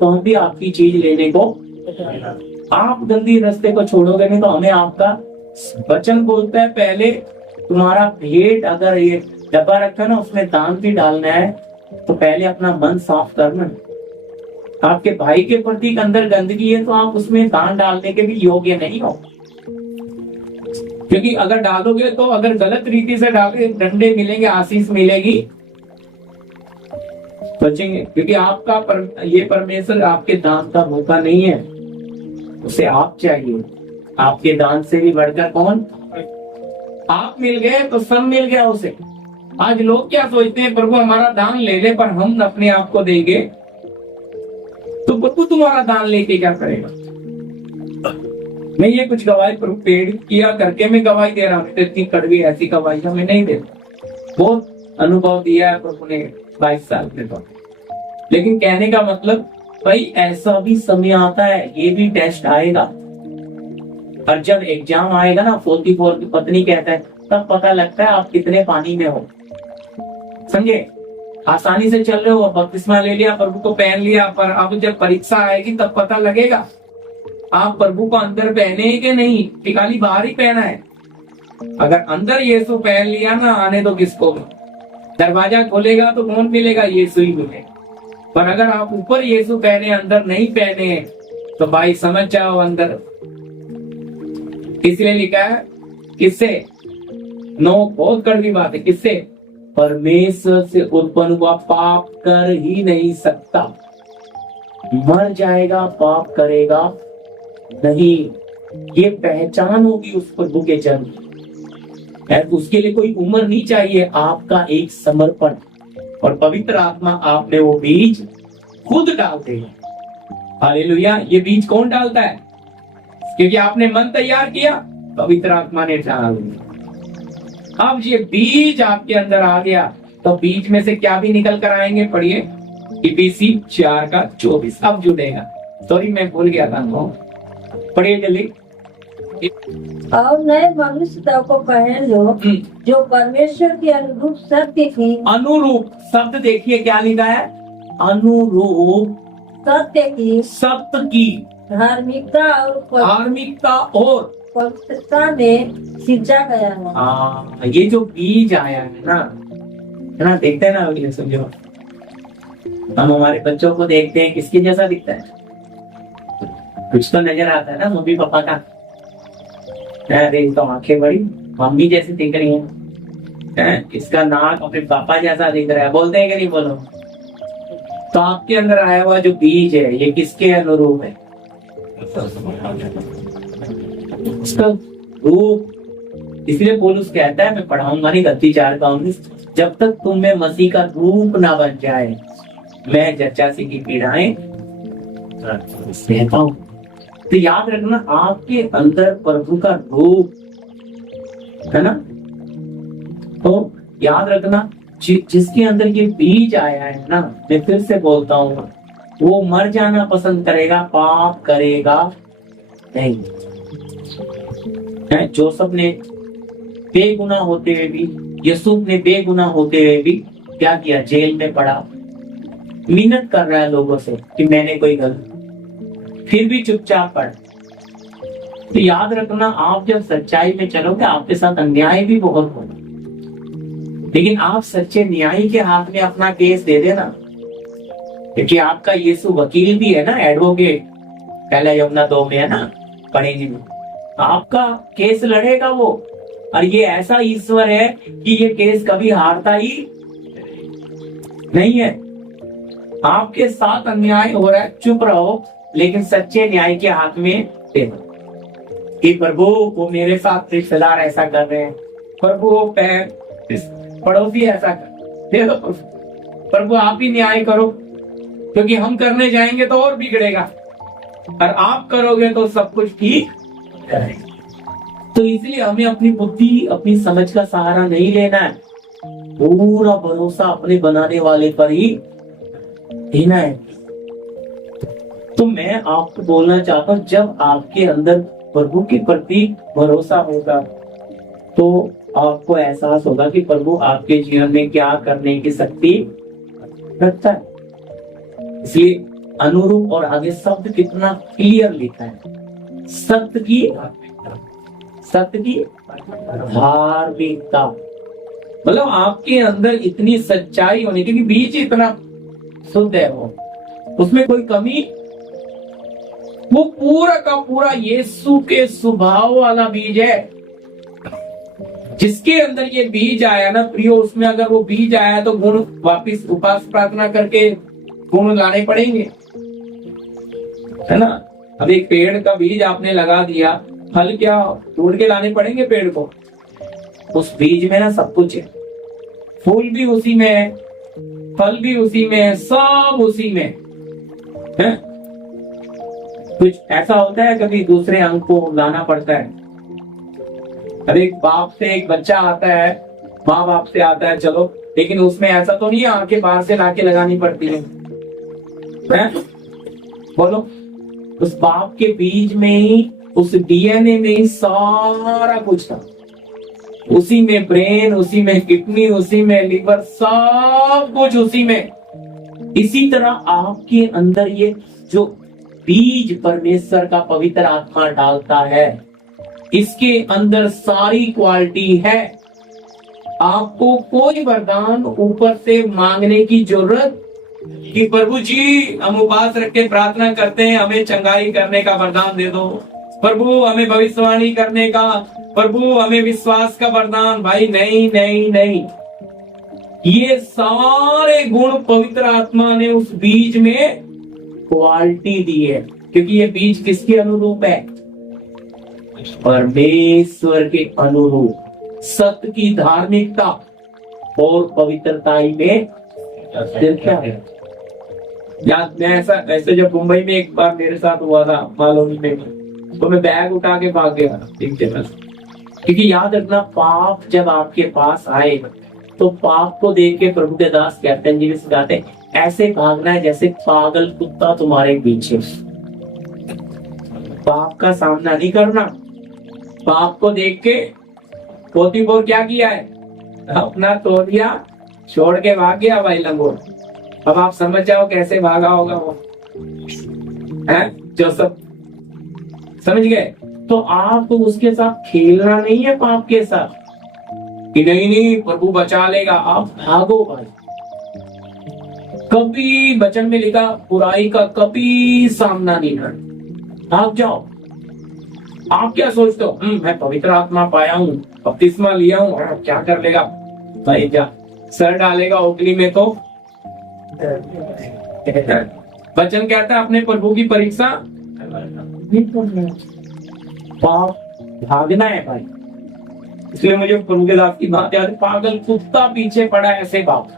तो हम भी आपकी चीज लेने को। आप गंदी रास्ते को छोड़ोगे नहीं तो हमें आपका वचन बोलता है पहले तुम्हारा भेंट, अगर ये डब्बा रखा ना उसमें दान भी डालना है तो पहले अपना मन साफ करना। आपके भाई के प्रति अंदर गंदगी है तो आप उसमें दान डालने के भी योग्य नहीं हो, क्योंकि अगर डालोगे तो अगर गलत रीति से डालोगे डंडे मिलेंगे, आशीष मिलेगी, बचेंगे। क्योंकि आपका ये परमेश्वर आपके दान का मौका नहीं है, उसे आप चाहिए। आपके दान से भी बढ़कर कौन? आप मिल गए तो सब मिल गया उसे। आज लोग क्या सोचते हैं, प्रभु हमारा दान ले ले, पर हम अपने आप को देंगे तो प्रभु तुम्हारा दान लेके क्या करेगा। मैं ये कुछ गवाही प्रभु पेड़ किया करके मैं गवाही दे रहा हूँ, इतनी कड़वी ऐसी गवाही हमें नहीं देता। बहुत अनुभव दिया है प्रभु ने 22 साल में तो। लेकिन कहने का मतलब भाई ऐसा भी समय आता है, ये भी टेस्ट आएगा। और जब एग्जाम आएगा ना, 44 की पत्नी कहता है, तब पता लगता है आप कितने पानी में हो। समझे, आसानी से चल रहे हो, बपतिस्मा ले लिया, प्रभु को पहन लिया, पर अब जब परीक्षा आएगी तब पता लगेगा आप प्रभु को अंदर पहने हैं कि नहीं, कि खाली बाहर ही पहना है। अगर अंदर यीशु पहन लिया ना, आने तो किसको भी। दरवाजा खोलेगा तो कौन मिलेगा, यीशु ही मिलेगा। पर अगर आप ऊपर यीशु पहने अंदर नहीं पहने तो भाई समझ जाओ अंदर। इसलिए लिखा है किससे, नो बहुत कड़वी बात है, किससे, परमेश्वर से उत्पन्न हुआ पाप कर ही नहीं सकता। मर जाएगा, पाप करेगा नहीं। ये पहचान होगी उस प्रभु के जन्म की। उसके लिए कोई उम्र नहीं चाहिए, आपका एक समर्पण, और पवित्र आत्मा आप में वो बीज खुद डाल देगा। हालेलुया। ये बीज कौन डालता है, क्योंकि आपने मन तैयार किया, पवित्र आत्मा ने डाल दिया। अब ये बीज आपके अंदर आ गया तो बीज में से क्या भी निकल कर आएंगे, पढ़िए इफिसी 4:24। अब जुड़ेगा, सॉरी मैं भूल गया था, पढ़िए जल्दी। और नए मनुष्य को पहन लो जो परमेश्वर के अनुरूप सत्य की, अनुरूप शब्द देखिए क्या लिखा है, अनुरूप सत्य की धार्मिकता और पवित्रता में सिंचा गया है। ये जो बीज आया है ना, देखते हैं ना, ये समझो हम हमारे बच्चों को देखते हैं, किसके जैसा दिखता है, कुछ तो नजर आता है ना मम्मी पापा का। अरे तो आंखें बड़ी मम्मी जैसी दिख रही हैं, इसका नाक अपने पापा जैसा दिख रहा है, बोलते हैं कि नहीं, बोलो। तो आपके अंदर आया हुआ जो बीज है ये किसके अनुरूप है, उसका रूप। इसलिए पौलुस कहता है, मैं पढ़ाऊंगा नहीं, गलती 4:19, जब तक तुम में मसीह का रूप ना बन जाए मैं जच्चासी की पीड़ाएं सहता हूं। तो याद रखना, आपके अंदर प्रभु का रूप है ना, तो याद रखना जिसके अंदर ये बीज आया है ना, मैं फिर से बोलता हूँ, वो मर जाना पसंद करेगा, पाप करेगा नहीं। जोसेफ ने बेगुनाह होते हुए भी, यूसुफ ने बेगुनाह होते हुए भी क्या किया, जेल में पड़ा, मिन्नत कर रहा है लोगों से कि मैंने कोई गलती, फिर भी चुपचाप पड़ा। तो याद रखना, आप जब सच्चाई में चलोगे आपके साथ अन्याय भी बहुत होगा, लेकिन आप सच्चे न्यायी के हाथ में अपना केस दे देना, क्योंकि आपका यीशु वकील भी है ना, एडवोकेट, पहला यमुना 2 में है ना, पढ़ेंगे में, आपका केस लड़ेगा वो। और ये ऐसा ईश्वर है कि ये केस कभी हारता ही नहीं है। आपके साथ अन्याय हो रहा है, चुप रहो, लेकिन सच्चे न्याय के हाथ में दे दो कि प्रभु वो मेरे साथ रिश्तेदार ऐसा कर रहे हैं, प्रभु वो पड़ोसी ऐसा कर, दे दो प्रभु आप ही न्याय करो, क्योंकि हम करने जाएंगे तो और बिगड़ेगा, और आप करोगे तो सब कुछ ठीक करेगा। तो इसलिए हमें अपनी बुद्धि, अपनी समझ का सहारा नहीं लेना है, पूरा भरोसा अपने बनाने वाले पर ही देना है। तो मैं आपको बोलना चाहता हूँ, जब आपके अंदर प्रभु के प्रति भरोसा होगा तो आपको एहसास होगा कि प्रभु आपके जीवन में क्या करने की शक्ति रखता है। इसलिए अनुरूप, और आगे शब्द कितना क्लियर लिखा है, सत्य की धार्मिकता, मतलब आपके अंदर इतनी सच्चाई होनी, क्योंकि बीज इतना शुद्ध है, वो उसमें कोई कमी, वो पूरा का पूरा यीशु के स्वभाव वाला बीज है। जिसके अंदर ये बीज आया ना प्रियो, उसमें अगर वो बीज आया तो गुण वापिस उपास प्रार्थना करके गुण लाने पड़ेंगे, है ना। अब एक पेड़ का बीज आपने लगा दिया, फल क्या तोड़ के लाने पड़ेंगे पेड़ को, उस बीज में ना सब कुछ है, फूल भी उसी में है, फल भी उसी में है, सब उसी में है। कुछ ऐसा होता है कभी दूसरे अंग को लाना पड़ता है। अब एक बाप से एक बच्चा आता है, माँ बाप से आता है, चलो, लेकिन उसमें ऐसा तो नहीं है आंखें बाहर से लाके लगानी पड़ती है? बोलो, उस बाप के बीज में ही, उस डीएनए में ही सारा कुछ था। उसी में ब्रेन, उसी में किडनी, उसी में लिवर, सब कुछ उसी में। इसी तरह आपके अंदर ये जो बीज परमेश्वर का पवित्र आत्मा डालता है, इसके अंदर सारी क्वालिटी है। आपको कोई वरदान ऊपर से मांगने की जरूरत कि प्रभु जी हम उपवास रख के प्रार्थना करते हैं, हमें चंगाई करने का वरदान दे दो, प्रभु हमें भविष्यवाणी करने का, प्रभु हमें विश्वास का वरदान। भाई नहीं नहीं नहीं, ये सारे गुण पवित्र आत्मा ने उस बीज में क्वालिटी दी है, क्योंकि ये बीज किसके अनुरूप है? परमेश्वर के अनुरूप। सत्य की धार्मिकता और पवित्रता ही में स्थिरता है। याद मैं ऐसे जब मुंबई में एक बार मेरे साथ हुआ था मालूमी में, तो मैं बैग उठा के भाग गया एक जगह से। क्योंकि याद रखना, पाप जब आपके पास आए तो पाप को देख के प्रभु के दास कैप्टन जी भी सिखाते ऐसे भागना है जैसे पागल कुत्ता तुम्हारे पीछे। पाप का सामना नहीं करना। पाप को देख के पोतीपोर क्या किया है? अपना तौलिया छोड़ के भाग गया भाई लंगोट। अब आप समझ जाओ कैसे भागा होगा वो, है जो सब समझ गए। तो आपको उसके साथ खेलना नहीं है, पाप के साथ कि नहीं नहीं प्रभु बचा लेगा। आप भागो भाई। कभी वचन में लिखा बुराई का कभी सामना नहीं कर, भाग जाओ। आप क्या सोचते हो? मैं पवित्र आत्मा पाया हूँ, बपतिस्मा लिया हूँ, क्या कर लेगा भाई? क्या सर डालेगा ओखली में? तो वचन कहता है अपने प्रभु की परीक्षा भागना है भाई। इसलिए मुझे प्रभु के दास की बात याद है, पागल कुत्ता पीछे पड़ा ऐसे बाप।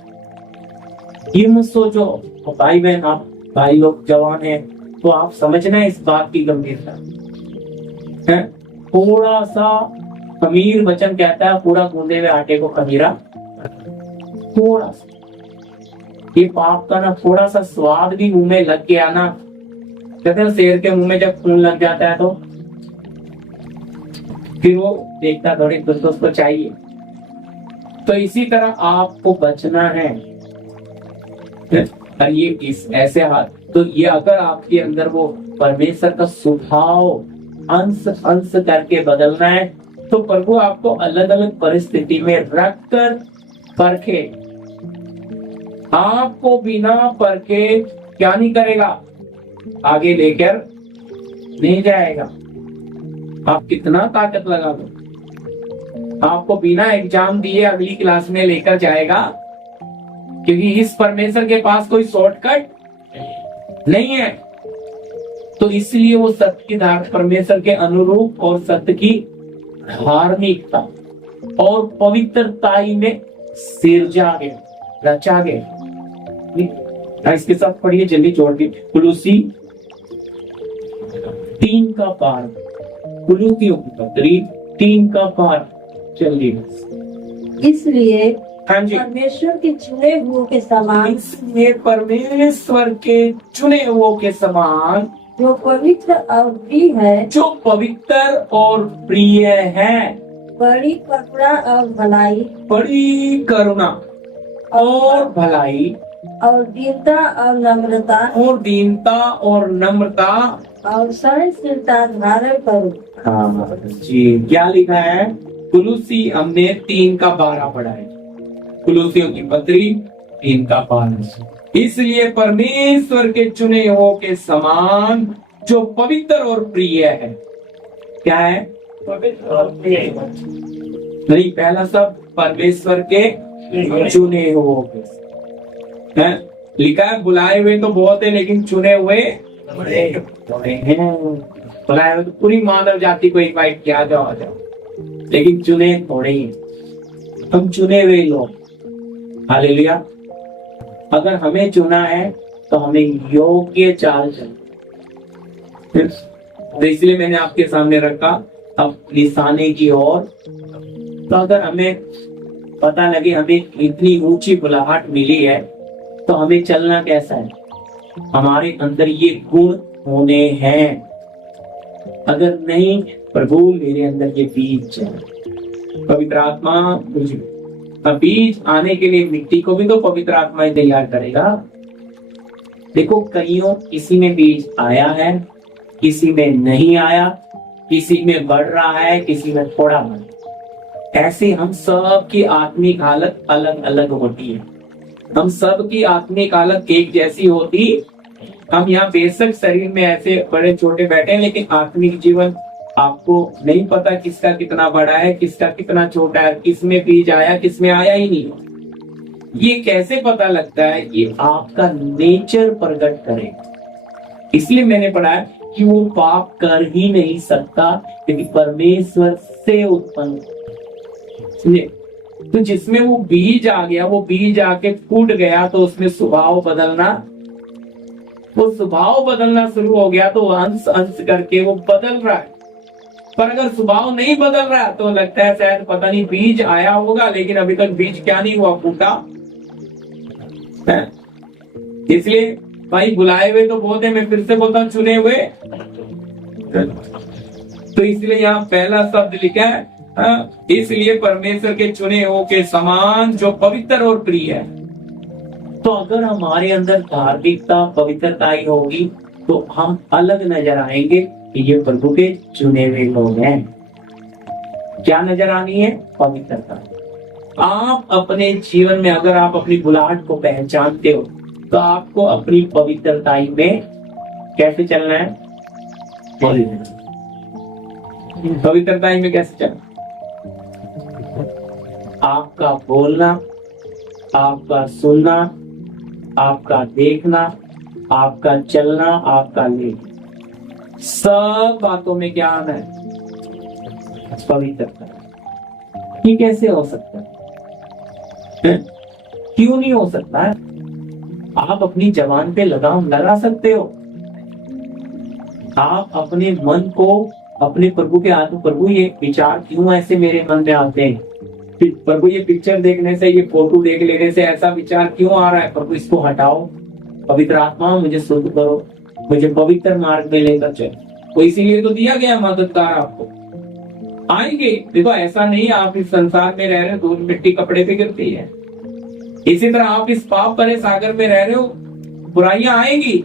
ये मत सोचो भाई बहन, आप भाई लोग जवान हैं तो आप समझना है इस बात की गंभीरता है। थोड़ा सा खमीर, वचन कहता है पूरा गूंदे हुए आटे को खमीरा। थोड़ा सा ये पाप का ना थोड़ा सा स्वाद भी मुंह में लग गया ना, कहते हैं शेर के मुंह में जब खून लग जाता है तो फिर वो देखता थोड़ी, कुछ तो उसको चाहिए। तो इसी तरह आपको बचना है। और ये इस ऐसे हाथ, तो ये अगर आपके अंदर वो परमेश्वर का स्वभाव अंश अंश करके बदलना है, तो प्रभु आपको अलग अलग परिस्थिति में रख कर परखे। आपको बिना परखे क्या नहीं करेगा, आगे लेकर नहीं जाएगा। आप कितना ताकत लगा दो, आपको बिना एग्जाम दिए अगली क्लास में लेकर जाएगा, क्योंकि इस परमेश्वर के पास कोई शॉर्टकट नहीं है। तो इसलिए वो सत्य की धार, परमेश्वर के अनुरूप और सत्य की धार्मिकता और पवित्रता में सिरजा गए, रचा गए। इसके साथ पढ़िए, जल्दी जोड़ दी। कुलूसी 3 का पार, कुलूसियों की पत्री 3 का पार, चलिए। इसलिए हाँ जी, परमेश्वर के चुने हुओं के समान, इसलिए परमेश्वर के चुने हुओं के समान, जो पवित्र और प्रिय है, जो पवित्र और प्रिय है, बड़ी करुणा और भलाई, बड़ी करुणा और भलाई, और दीनता और नम्रता, और दीनता और नम्रता और सहनशीलता धारण करो। हाँ जी, क्या लिखा है? कुलूसी हमने 3 का 12 पढ़ा है। कुलूसियों की पत्री 3 का 12। इसलिए परमेश्वर के चुने हुओं के समान, जो पवित्र और प्रिय है। क्या है? पवित्र और प्रिय। नहीं, पहला सब परमेश्वर के चुने हुओं के है। लिखा है बुलाए हुए तो बहुत है, लेकिन चुने हुए थोड़े हैं। बुलाए हुए तो पूरी मानव जाति को इनवाइट किया, जाओ आ जाओ, लेकिन चुने थोड़े ही। हम चुने हुए लोग, हालेलुया। अगर हमें चुना है तो हमें योग्य चाल चलनी। तो इसलिए मैंने आपके सामने रखा अब निशाने की ओर। तो अगर हमें पता लगे हमें इतनी ऊंची बुलाहट मिली है तो हमें चलना कैसा है, हमारे अंदर ये गुण होने हैं। अगर नहीं, प्रभु मेरे अंदर ये बीज है, पवित्र आत्मा मुझे, बीज आने के लिए मिट्टी को भी तो पवित्र आत्मा ही तैयार करेगा। देखो कईयों, किसी में बीज आया है, किसी में नहीं आया, किसी में बढ़ रहा है, किसी में थोड़ा बढ़। ऐसे हम सब की आत्मिक हालत अलग अलग होती है। हम सब की आत्मिक हालत एक जैसी होती। हम यहाँ बेशक शरीर में ऐसे बड़े छोटे बैठे हैं, लेकिन आत्मिक जीवन आपको नहीं पता किसका कितना बड़ा है, किसका कितना छोटा है, किसमें बीज आया, किसमें आया ही नहीं। ये कैसे पता लगता है? ये आपका नेचर प्रकट करेगा। इसलिए मैंने पढ़ा है कि वो पाप कर ही नहीं सकता क्योंकि परमेश्वर से उत्पन्न। तो जिसमें वो बीज आ गया, वो बीज आके फूट गया, तो उसमें स्वभाव बदलना, वो स्वभाव बदलना शुरू हो गया। तो अंश अंश करके वो बदल रहा है। पर अगर स्वभाव नहीं बदल रहा तो लगता है शायद पता नहीं बीज आया होगा, लेकिन अभी तक बीज क्या नहीं हुआ, फूटा है। इसलिए भाई बुलाए हुए तो बहुत है, मैं फिर से बोलता हूँ चुने हुए। तो इसलिए यहाँ पहला शब्द लिखा है, इसलिए परमेश्वर के चुने हुए के समान जो पवित्र और प्रिय है। तो अगर हमारे अंदर धार्मिकता, पवित्रता ही होगी तो हम अलग नजर आएंगे कि ये प्रभु के चुने हुए लोग हैं। क्या नजर आनी है? पवित्रता। आप अपने जीवन में अगर आप अपनी बुलाहट को पहचानते हो तो आपको अपनी पवित्रता में कैसे चलना है? पवित्रता में कैसे चलना? आपका बोलना, आपका सुनना, आपका देखना, आपका चलना, आपका लेना, सब बातों में क्या आना है? पवित्रता। ये कैसे हो सकता है? क्यों नहीं हो सकता है? आप अपनी जबान पे लगाम लगा सकते हो। आप अपने मन को अपने प्रभु के हाथ में, प्रभु ये विचार क्यों ऐसे मेरे मन में आते हैं, प्रभु ये पिक्चर देखने से, ये फोटो देख लेने से ऐसा विचार क्यों आ रहा है, प्रभु इसको हटाओ। पवित्र आत्मा मुझे शुद्ध करो, मुझे पवित्र मार्ग में लेकर चलो। तो इसीलिए तो दिया गया मददगार आपको आएंगे। देखो ऐसा नहीं आप इस संसार में रह रहे हो, धूल मिट्टी कपड़े पे गिरती है। इसी तरह आप इस पाप भरे सागर में रह रहे हो, बुराइयां आएंगी,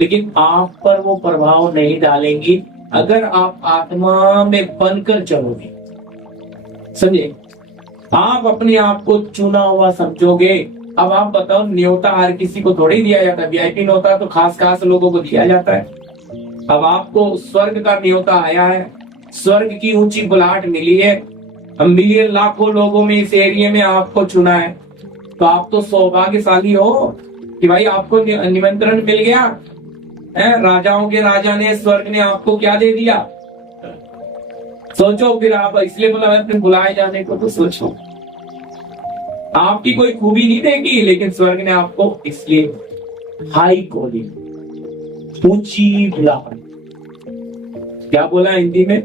लेकिन आप पर वो प्रभाव नहीं डालेंगी अगर आप आत्मा में बनकर चलोगे। समझे? आप अपने आप को चुना हुआ समझोगे। अब आप बताओ, न्योता हर किसी को थोड़ी दिया जाता है। वीआईपी न्योता तो खास खास लोगों को दिया जाता है। अब आपको स्वर्ग का न्योता आया है, स्वर्ग की ऊंची बुलाहट मिली है, मिलियन लाखों लोगों में इस एरिया में आपको चुना है। तो आप तो सौभाग्यशाली हो कि भाई आपको निमंत्रण मिल गया है। राजाओं के राजा ने, स्वर्ग ने आपको क्या दे दिया? सोचो फिर आप, इसलिए बोला अपने बुलाए जाने को तो सोचो। आपकी कोई खूबी नहीं देगी, लेकिन स्वर्ग ने आपको इसलिए हाई को दी, ऊंची बुलाहट। क्या बोला हिंदी में?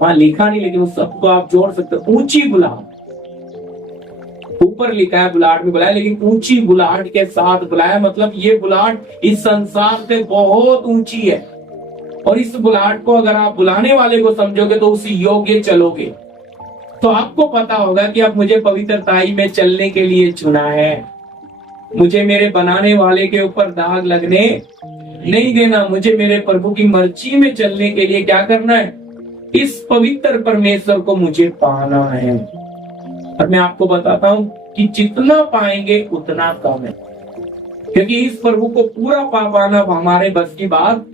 वहां लिखा नहीं, लेकिन उस सबको आप जोड़ सकते हो। ऊंची बुलाहट, ऊपर लिखा है बुलाहट में बुलाया, लेकिन ऊंची बुलाहट के साथ बुलाया। मतलब ये बुलाहट इस संसार से बहुत ऊंची है, और इस बुलाहट को अगर आप बुलाने वाले को समझोगे तो उसी योग्य चलोगे। तो आपको पता होगा कि अब मुझे पवित्रताई में चलने के लिए चुना है। मुझे मेरे बनाने वाले के ऊपर दाग लगने नहीं देना। मुझे मेरे प्रभु की मर्जी में चलने के लिए क्या करना है? इस पवित्र परमेश्वर को मुझे पाना है। और मैं आपको बताता हूं कि जितना पाएंगे उतना कम है, क्योंकि इस प्रभु को पूरा पा पाना हमारे बस की बात,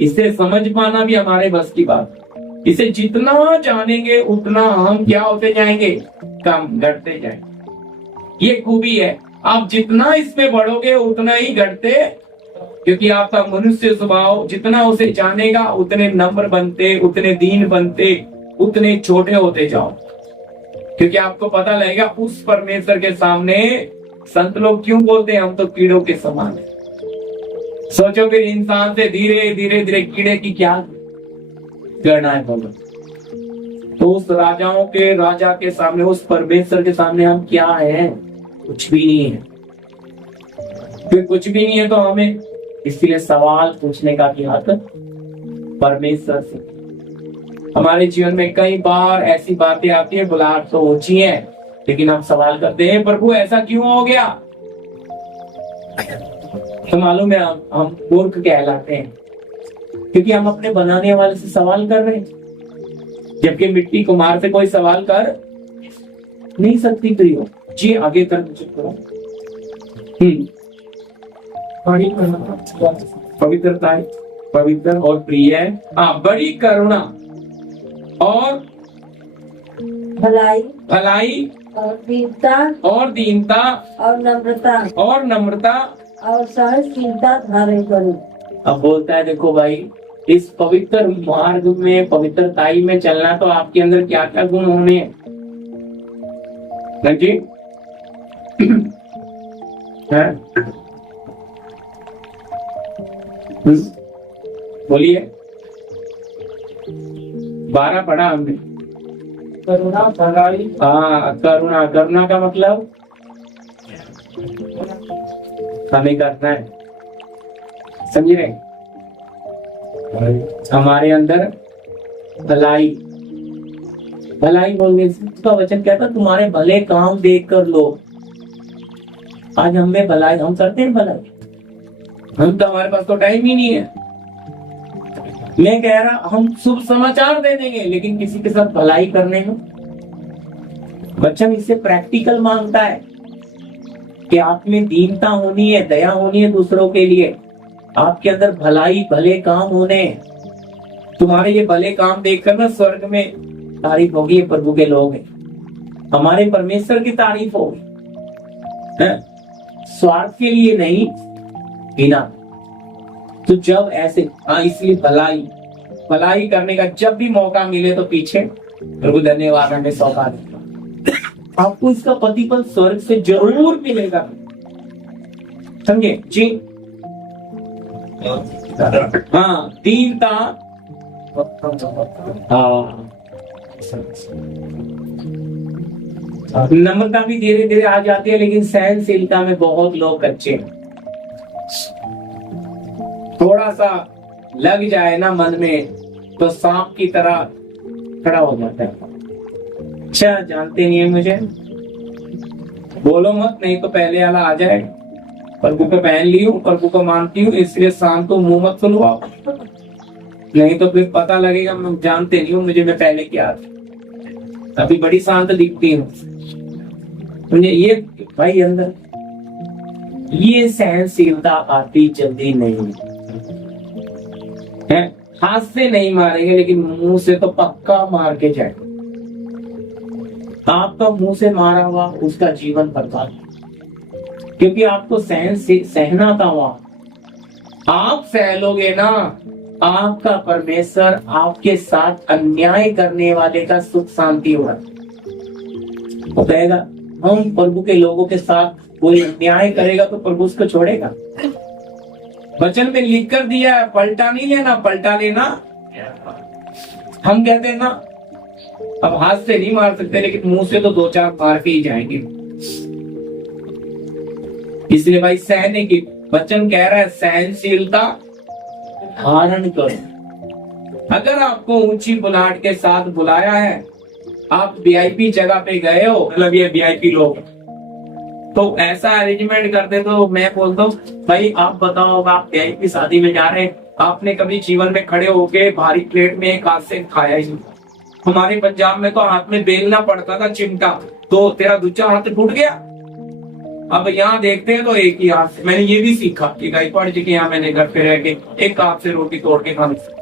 इसे समझ पाना भी हमारे बस की बात। इसे जितना जानेंगे उतना हम क्या होते जाएंगे? कम, घटते जाएंगे। ये खूबी है। आप जितना इसमें बढ़ोगे उतना ही घटते, क्योंकि आपका मनुष्य स्वभाव जितना उसे जानेगा उतने नम्र बनते, उतने दीन बनते, उतने छोटे होते जाओ। क्योंकि आपको पता लगेगा उस परमेश्वर के सामने संत लोग क्यों बोलते हैं हम तो कीड़ों के समान हैं। सोचो फिर इंसान से धीरे धीरे धीरे कीड़े की क्या करना है बोलो। तो उस राजाओं के राजा के सामने, उस परमेश्वर के सामने हम क्या हैं? कुछ भी नहीं है। फिर कुछ भी नहीं है तो हमें इसलिए सवाल पूछने का भी हक परमेश्वर से। हमारे जीवन में कई बार ऐसी बातें आती है, बुलाहट तो ऊंची है, लेकिन हम सवाल करते हैं प्रभु ऐसा क्यों हो गया? तो मालूम है हम मूर्ख कहलाते हैं, क्योंकि हम अपने बनाने वाले से सवाल कर रहे हैं, जबकि मिट्टी कुम्हार से कोई सवाल कर नहीं सकती। प्रियो जी आगे कर पवित्रता है, पवित्र और प्रिय है। हाँ, बड़ी करुणा और भलाई भलाई और वीरता और दीनता और नम्रता और नम्रता और सहनशीलता धारण करो। अब बोलता है देखो भाई, इस पवित्र मार्ग में, पवित्रताई में चलना तो आपके अंदर क्या क्या गुण होने हैं जी? बोलिए। 12 पढ़ा हमने। करुणा, भलाई, हाँ, करुणा। करुणा का मतलब हमें करना है, समझ रहे? हमारे अंदर भलाई, भलाई बोलने से उसका वचन कहता तुम्हारे भले काम देख कर लो। आज हमें भलाई, हम करते हैं भलाई? हम तो, हमारे पास तो टाइम ही नहीं है। मैं कह रहा हम शुभ समाचार दे देंगे, लेकिन किसी के साथ भलाई करने में वचन इससे प्रैक्टिकल मांगता है कि आप में दीनता होनी है, दया होनी है दूसरों के लिए, आपके अंदर भलाई, भले काम होने। तुम्हारे ये भले काम देखकर ना स्वर्ग में तारीफ होगी, ये प्रभु के लोग हैं, हमारे परमेश्वर की तारीफ होगी, स्वार्थ के लिए नहीं, बिना। तो जब ऐसे, हाँ, इसलिए भलाई, भलाई करने का जब भी मौका मिले तो पीछे प्रभु धन्यवाद हमें सौंपा देगा। आपको इसका प्रतिफल स्वर्ग से जरूर मिलेगा, समझे जी? हाँ, दीनता, हाँ, नम्रता भी धीरे धीरे आ जाती है, लेकिन सहनशीलता में बहुत लोग कच्चे हैं। थोड़ा सा लग जाए ना मन में तो सांप की तरह खड़ा हो जाता है। अच्छा, जानते नहीं है मुझे, बोलो मत, नहीं तो पहले वाला आ जाए। प्रभु को पहन ली हूँ, प्रभु को मानती हूँ, इसलिए शाम को मुंह मत खुलवाओ, नहीं तो फिर पता लगेगा मैं जानते नहीं हूँ मुझे, मैं पहले क्या था। अभी बड़ी शांत दिखती हूँ मुझे। ये भाई अंदर ये सहनशीलता आती जल्दी नहीं है। हाथ से नहीं मारेंगे, लेकिन मुंह से तो पक्का मार के जाए। आपका मुंह से मारा हुआ उसका जीवन बर्बाद, क्योंकि आपको सहना था। वहां आप सह लोगे ना, आपका परमेश्वर आपके साथ अन्याय करने वाले का सुख शांति होगा। वो कहेगा हम प्रभु के लोगों के साथ कोई अन्याय करेगा तो प्रभु उसको छोड़ेगा। वचन में लिख कर दिया है, पलटा नहीं लेना, पलटा लेना। हम कहते हैं ना, अब हाथ से नहीं मार सकते, लेकिन मुंह से तो 2-4 मार के ही जाएंगे। इसलिए भाई सहने की वचन कह रहा है, सहनशीलता धारण करो। अगर आपको ऊंची बुलाहट के साथ बुलाया है, आप वीआईपी जगह पे गए हो, मतलब ये वीआईपी लोग, तो ऐसा अरेंजमेंट करते तो मैं बोलता हूँ भाई आप बताओ, आप वीआईपी शादी में जा रहे हैं, आपने कभी जीवन में खड़े होके भारी प्लेट में एक हाथ से खाया ही? हमारे पंजाब में तो हाथ में बेलना पड़ता था चिमटा, तो तेरा दूसरा हाथ टूट गया। अब यहाँ देखते हैं तो एक ही हाथ से। मैंने ये भी सीखा कि गायकवाड़ जी के यहाँ मैंने घर पे रह के एक हाथ से रोटी तोड़ के खाने से।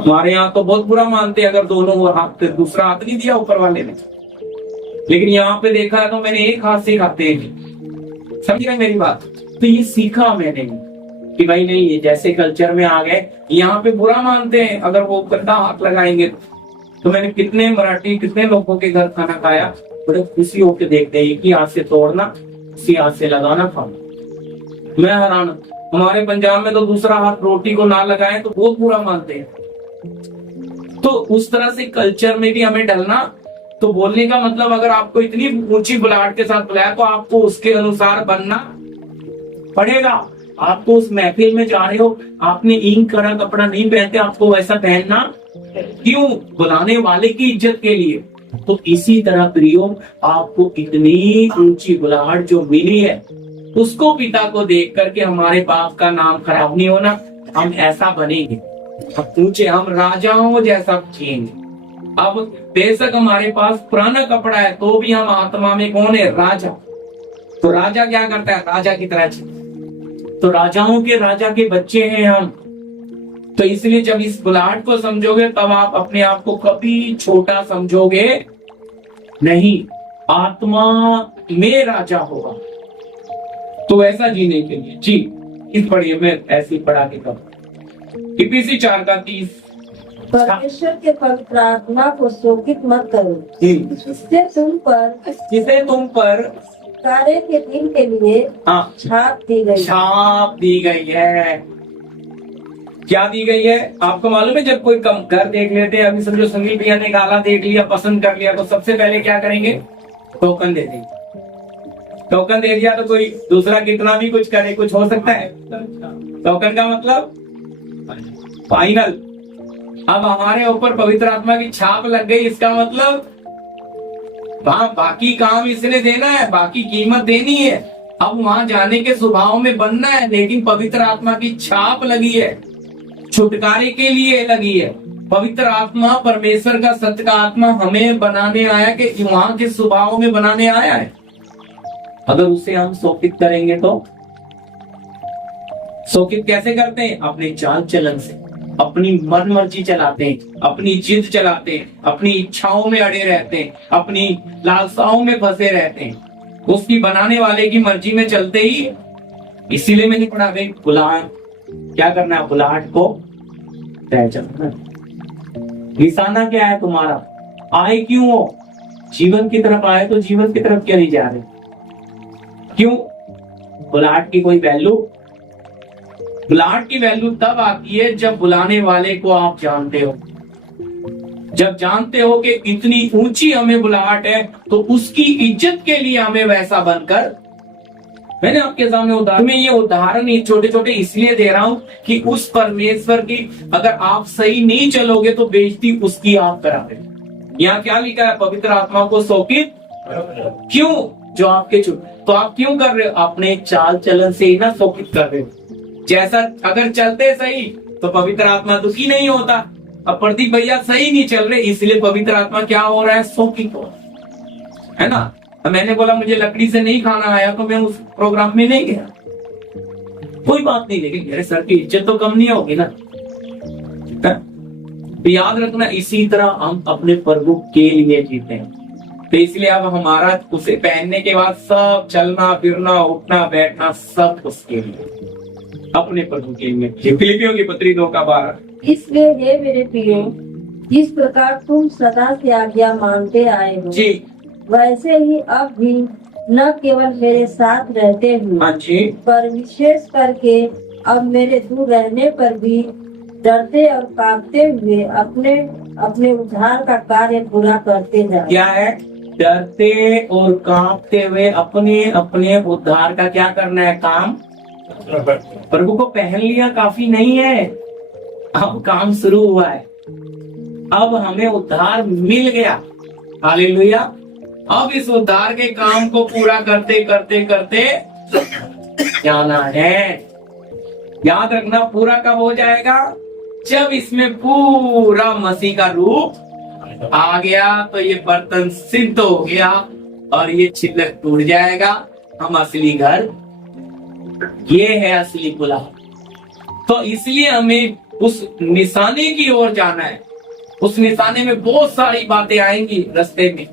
हमारे यहाँ तो बहुत बुरा मानते हैं अगर दोनों हाथ से, दूसरा हाथ नहीं दिया ऊपर वाले ने, लेकिन यहाँ पे देखा है तो मैंने एक हाथ से खाते हैं। समझ रहे मेरी बात? तो ये सीखा मैंने कि भाई नहीं, ये जैसे कल्चर में आ गए, यहाँ पे बुरा मानते हैं अगर वो गंदा हाथ लगाएंगे। तो मैंने कितने मराठी कितने लोगों के घर खाना खाया, बड़े खुशी होकर देखते हैं कि हाथ से तोड़ना, इसी हाथ से लगाना खाना। मैं हैरान, हमारे पंजाब में तो दूसरा हाथ रोटी को ना लगाए तो वो पूरा मानते हैं। तो उस तरह से कल्चर में भी हमें ढलना। तो बोलने का मतलब, अगर आपको इतनी ऊंची बुलाहट के साथ बुलाया तो आपको उसके अनुसार बनना पड़ेगा। आपको उस महफिल में जा रहे हो, आपने ईंट करा कपड़ा नहीं पहनते, आपको वैसा पहनना क्यों? बुलाने वाले की इज्जत के लिए। तो इसी तरह प्रियो, आपको इतनी ऊंची बुलाहट जो मिली है, उसको पिता को देख करके हमारे बाप का नाम खराब नहीं होना, हम ऐसा बनेंगे, हम ऊंचे, हम राजाओं जैसा जिएंगे। अब बेशक हमारे पास पुराना कपड़ा है तो भी हम आत्मा में कौन है? राजा। तो राजा क्या करता है? राजा की तरह जिए। तो राजाओं के राजा के बच्चे हैं हम। तो इसलिए जब इस बुलाहट को समझोगे तब आप अपने आप को कभी छोटा समझोगे नहीं, आत्मा में राजा होगा। तो ऐसा जीने के लिए जी, इस पढ़िए, मैं ऐसी पढ़ा के कब इपीसी 4:30। परमेश्वर के पवित्र आत्मा को शोकित मत करो, जिसे तुम पर कार्य के दिन के लिए छाप दी गई है। क्या दी गई है? आपको मालूम है, जब कोई कम घर देख लेते हैं, अभी समझो सुनील भैया ने गाला देख लिया, पसंद कर लिया, तो सबसे पहले क्या करेंगे? टोकन दे देंगे। टोकन दे दिया तो कोई दूसरा कितना भी कुछ करे, कुछ हो सकता है। टोकन का मतलब फाइनल। अब हमारे ऊपर पवित्र आत्मा की छाप लग गई, इसका मतलब बाकी काम इसने देना है, बाकी कीमत देनी है। अब वहां जाने के स्वभाव में बनना है, लेकिन पवित्र आत्मा की छाप लगी है, छुटकारे के लिए लगी है। पवित्र आत्मा, परमेश्वर का सत्य का आत्मा हमें बनाने आया कि वहां के स्वभाव में बनाने आया है। अगर उसे हम शोकित करेंगे तो शोकित कैसे करते हैं? अपने चाल चलन से, अपनी मन मर्जी चलाते हैं, अपनी जिद चलाते हैं, अपनी इच्छाओं में अड़े रहते हैं, अपनी लालसाओं में फंसे रहते हैं, उसकी बनाने वाले की मर्जी में चलते ही। इसीलिए मैंने पढ़ा भाई, बुलाहट क्या करना है? बुलाहट को तय चलना। निशाना क्या है तुम्हारा? आए क्यों हो? जीवन की तरफ आए तो जीवन की तरफ क्यों नहीं जा रहे? क्यों? बुलाहट की कोई वैल्यू? बुलाहट की वैल्यू तब आती है जब बुलाने वाले को आप जानते हो। जब जानते हो कि इतनी ऊंची हमें बुलाहट है, तो उसकी इज्जत के लिए हमें वैसा बनकर। मैंने आपके सामने उदाहरण में ये उदाहरण छोटे छोटे इसलिए दे रहा हूं कि उस परमेश्वर की अगर आप सही नहीं चलोगे तो बेइज्जती उसकी आप कराते। यहाँ क्या लिखा है? पवित्र आत्मा को शोकित क्यों? जो आपके तो आप क्यों कर रहे हो? अपने चाल चलन से ही ना शोकित कर रहे हो। जैसा अगर चलते सही तो पवित्र आत्मा दुखी नहीं होता। अब प्रदीप भैया सही नहीं चल रहे, इसलिए पवित्र आत्मा क्या हो रहा है? शोकित हो रहा है ना। मैंने बोला मुझे लकड़ी से नहीं खाना आया तो मैं उस प्रोग्राम में नहीं गया, कोई बात नहीं, लेकिन मेरे सर की इज्जत तो कम नहीं होगी ना। तो याद रखना, इसी तरह हम अपने प्रभु के लिए जीते हैं। तो इसलिए अब हमारा उसे पहनने के बाद सब चलना फिरना उठना बैठना सब उसके लिए, अपने प्रभु के लिए। फिलिपियों की पत्री 2:12। इसलिए हे मेरे प्रियो, जिस प्रकार तुम सदा से आज्ञा मानते आए हो जी, वैसे ही अब भी न केवल मेरे साथ रहते हुए, हाँ जी, पर विशेष करके अब मेरे दूर रहने पर भी डरते और कांपते हुए अपने अपने उद्धार का कार्य पूरा करते जाओ। क्या है? डरते और कांपते हुए अपने अपने उद्धार का क्या करना है? काम। प्रभु को पहन लिया काफी नहीं है, अब काम शुरू हुआ है। अब हमें उद्धार मिल गया, हालेलुया। अब इस उद्धार के काम को पूरा करते करते करते जाना है। याद रखना, पूरा कब हो जाएगा? जब इसमें पूरा मसीह का रूप आ गया, तो ये बर्तन सिद्ध हो गया और ये छिलक टूट जाएगा। हम असली घर, ये है असली बुलाहट। तो इसलिए हमें उस निशाने की ओर जाना है। उस निशाने में बहुत सारी बातें आएंगी रास्ते में,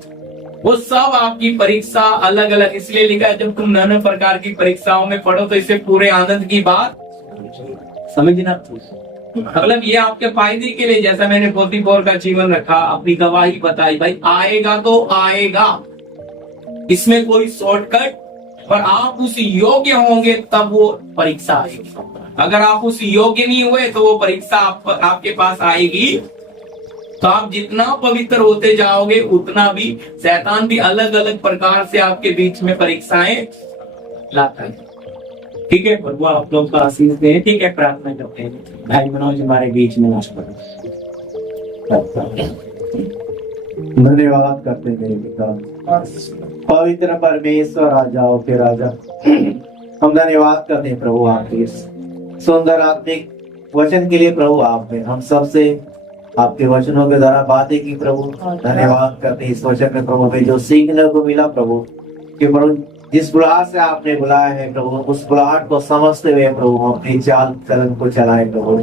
वो सब आपकी परीक्षा अलग अलग। इसलिए लिखा है जब तुम नाना प्रकार की परीक्षाओं में पढ़ो तो इसे पूरे आनंद की बात समझना। मतलब ये आपके फायदे के लिए, जैसा मैंने 44 का जीवन रखा, अपनी गवाही बताई, भाई आएगा तो आएगा, इसमें कोई शॉर्टकट, पर आप उस योग्य होंगे तब वो परीक्षा आएगी। अगर आप उस योग्य नहीं हुए तो वो परीक्षा आपके पास आएगी। तो आप जितना पवित्र होते जाओगे उतना भी शैतान भी अलग अलग प्रकार से आपके बीच में परीक्षाएं लाता है। ठीक है, प्रभु आप लोग का आशीष दे। ठीक है, प्रार्थना करते हैं। भाई मनोज हमारे बीच में वास करो। धन्यवाद करते हैं मेरे पिता, पवित्र परमेश्वर राजाओं के राजा। हम धन्यवाद करते हैं प्रभु आपके सुंदर आत्मिक वचन के लिए। प्रभु आपने हम सबसे आपके वचनों के द्वारा बातें की प्रभु। धन्यवाद करते हैं इस वचन में प्रभु हमें जो सीखने को मिला प्रभु, कि प्रभु जिस बुलाहट से आपने बुलाया है प्रभु, उस बुलाहट को समझते हुए प्रभु हम अपनी चाल चलन को चलाए प्रभु।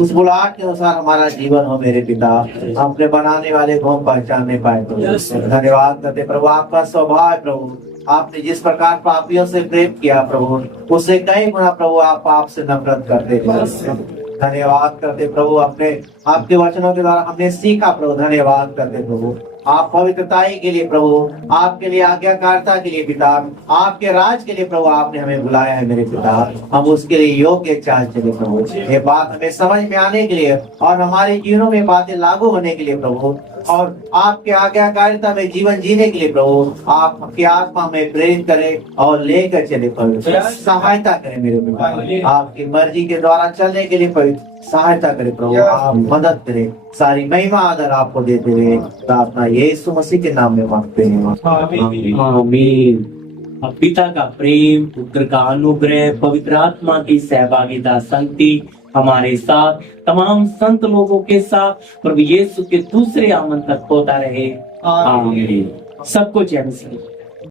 उस बुलाहट के अनुसार हमारा जीवन हो मेरे पिता, अपने बनाने वाले को हम पहचानने पाए प्रभु। धन्यवाद करते प्रभु, आपका स्वभाव है प्रभु, आपने जिस प्रकार पापियों से प्रेम किया प्रभु, उससे कई गुना प्रभु आप पाप से नफरत करते थे। धन्यवाद करते प्रभु, अपने आपके वचनों के द्वारा हमने सीखा प्रभु। धन्यवाद करते प्रभु, आप पवित्रताई के लिए प्रभु, आपके लिए आज्ञाकारिता के लिए पिता, आपके राज के लिए प्रभु आपने हमें बुलाया है मेरे पिता। हम उसके लिए योग्य चाल चले प्रभु। ये बात हमें समझ में आने के लिए और हमारे जीवनों में बातें लागू होने के लिए प्रभु, और आपके आज्ञाकारिता में जीवन जीने के लिए प्रभु आपकी आत्मा में प्रेरित करे और लेकर चले प्रभु। सहायता करें मेरे पिता, आपकी मर्जी के द्वारा चलने के लिए पवित्र सहायता करे प्रभु, आप मदद करें। सारी महिमा आदर आपको देते हुए प्रार्थना यीशु मसीह के नाम में मांगते हैं, आमीन। अब पिता का प्रेम, पुत्र का अनुग्रह, पवित्र आत्मा की सहभागिता, संगति हमारे साथ, तमाम संत लोगों के साथ प्रभु यीशु के दूसरे आगमन तक होता रहे। आमीन। सबको जय मसीह।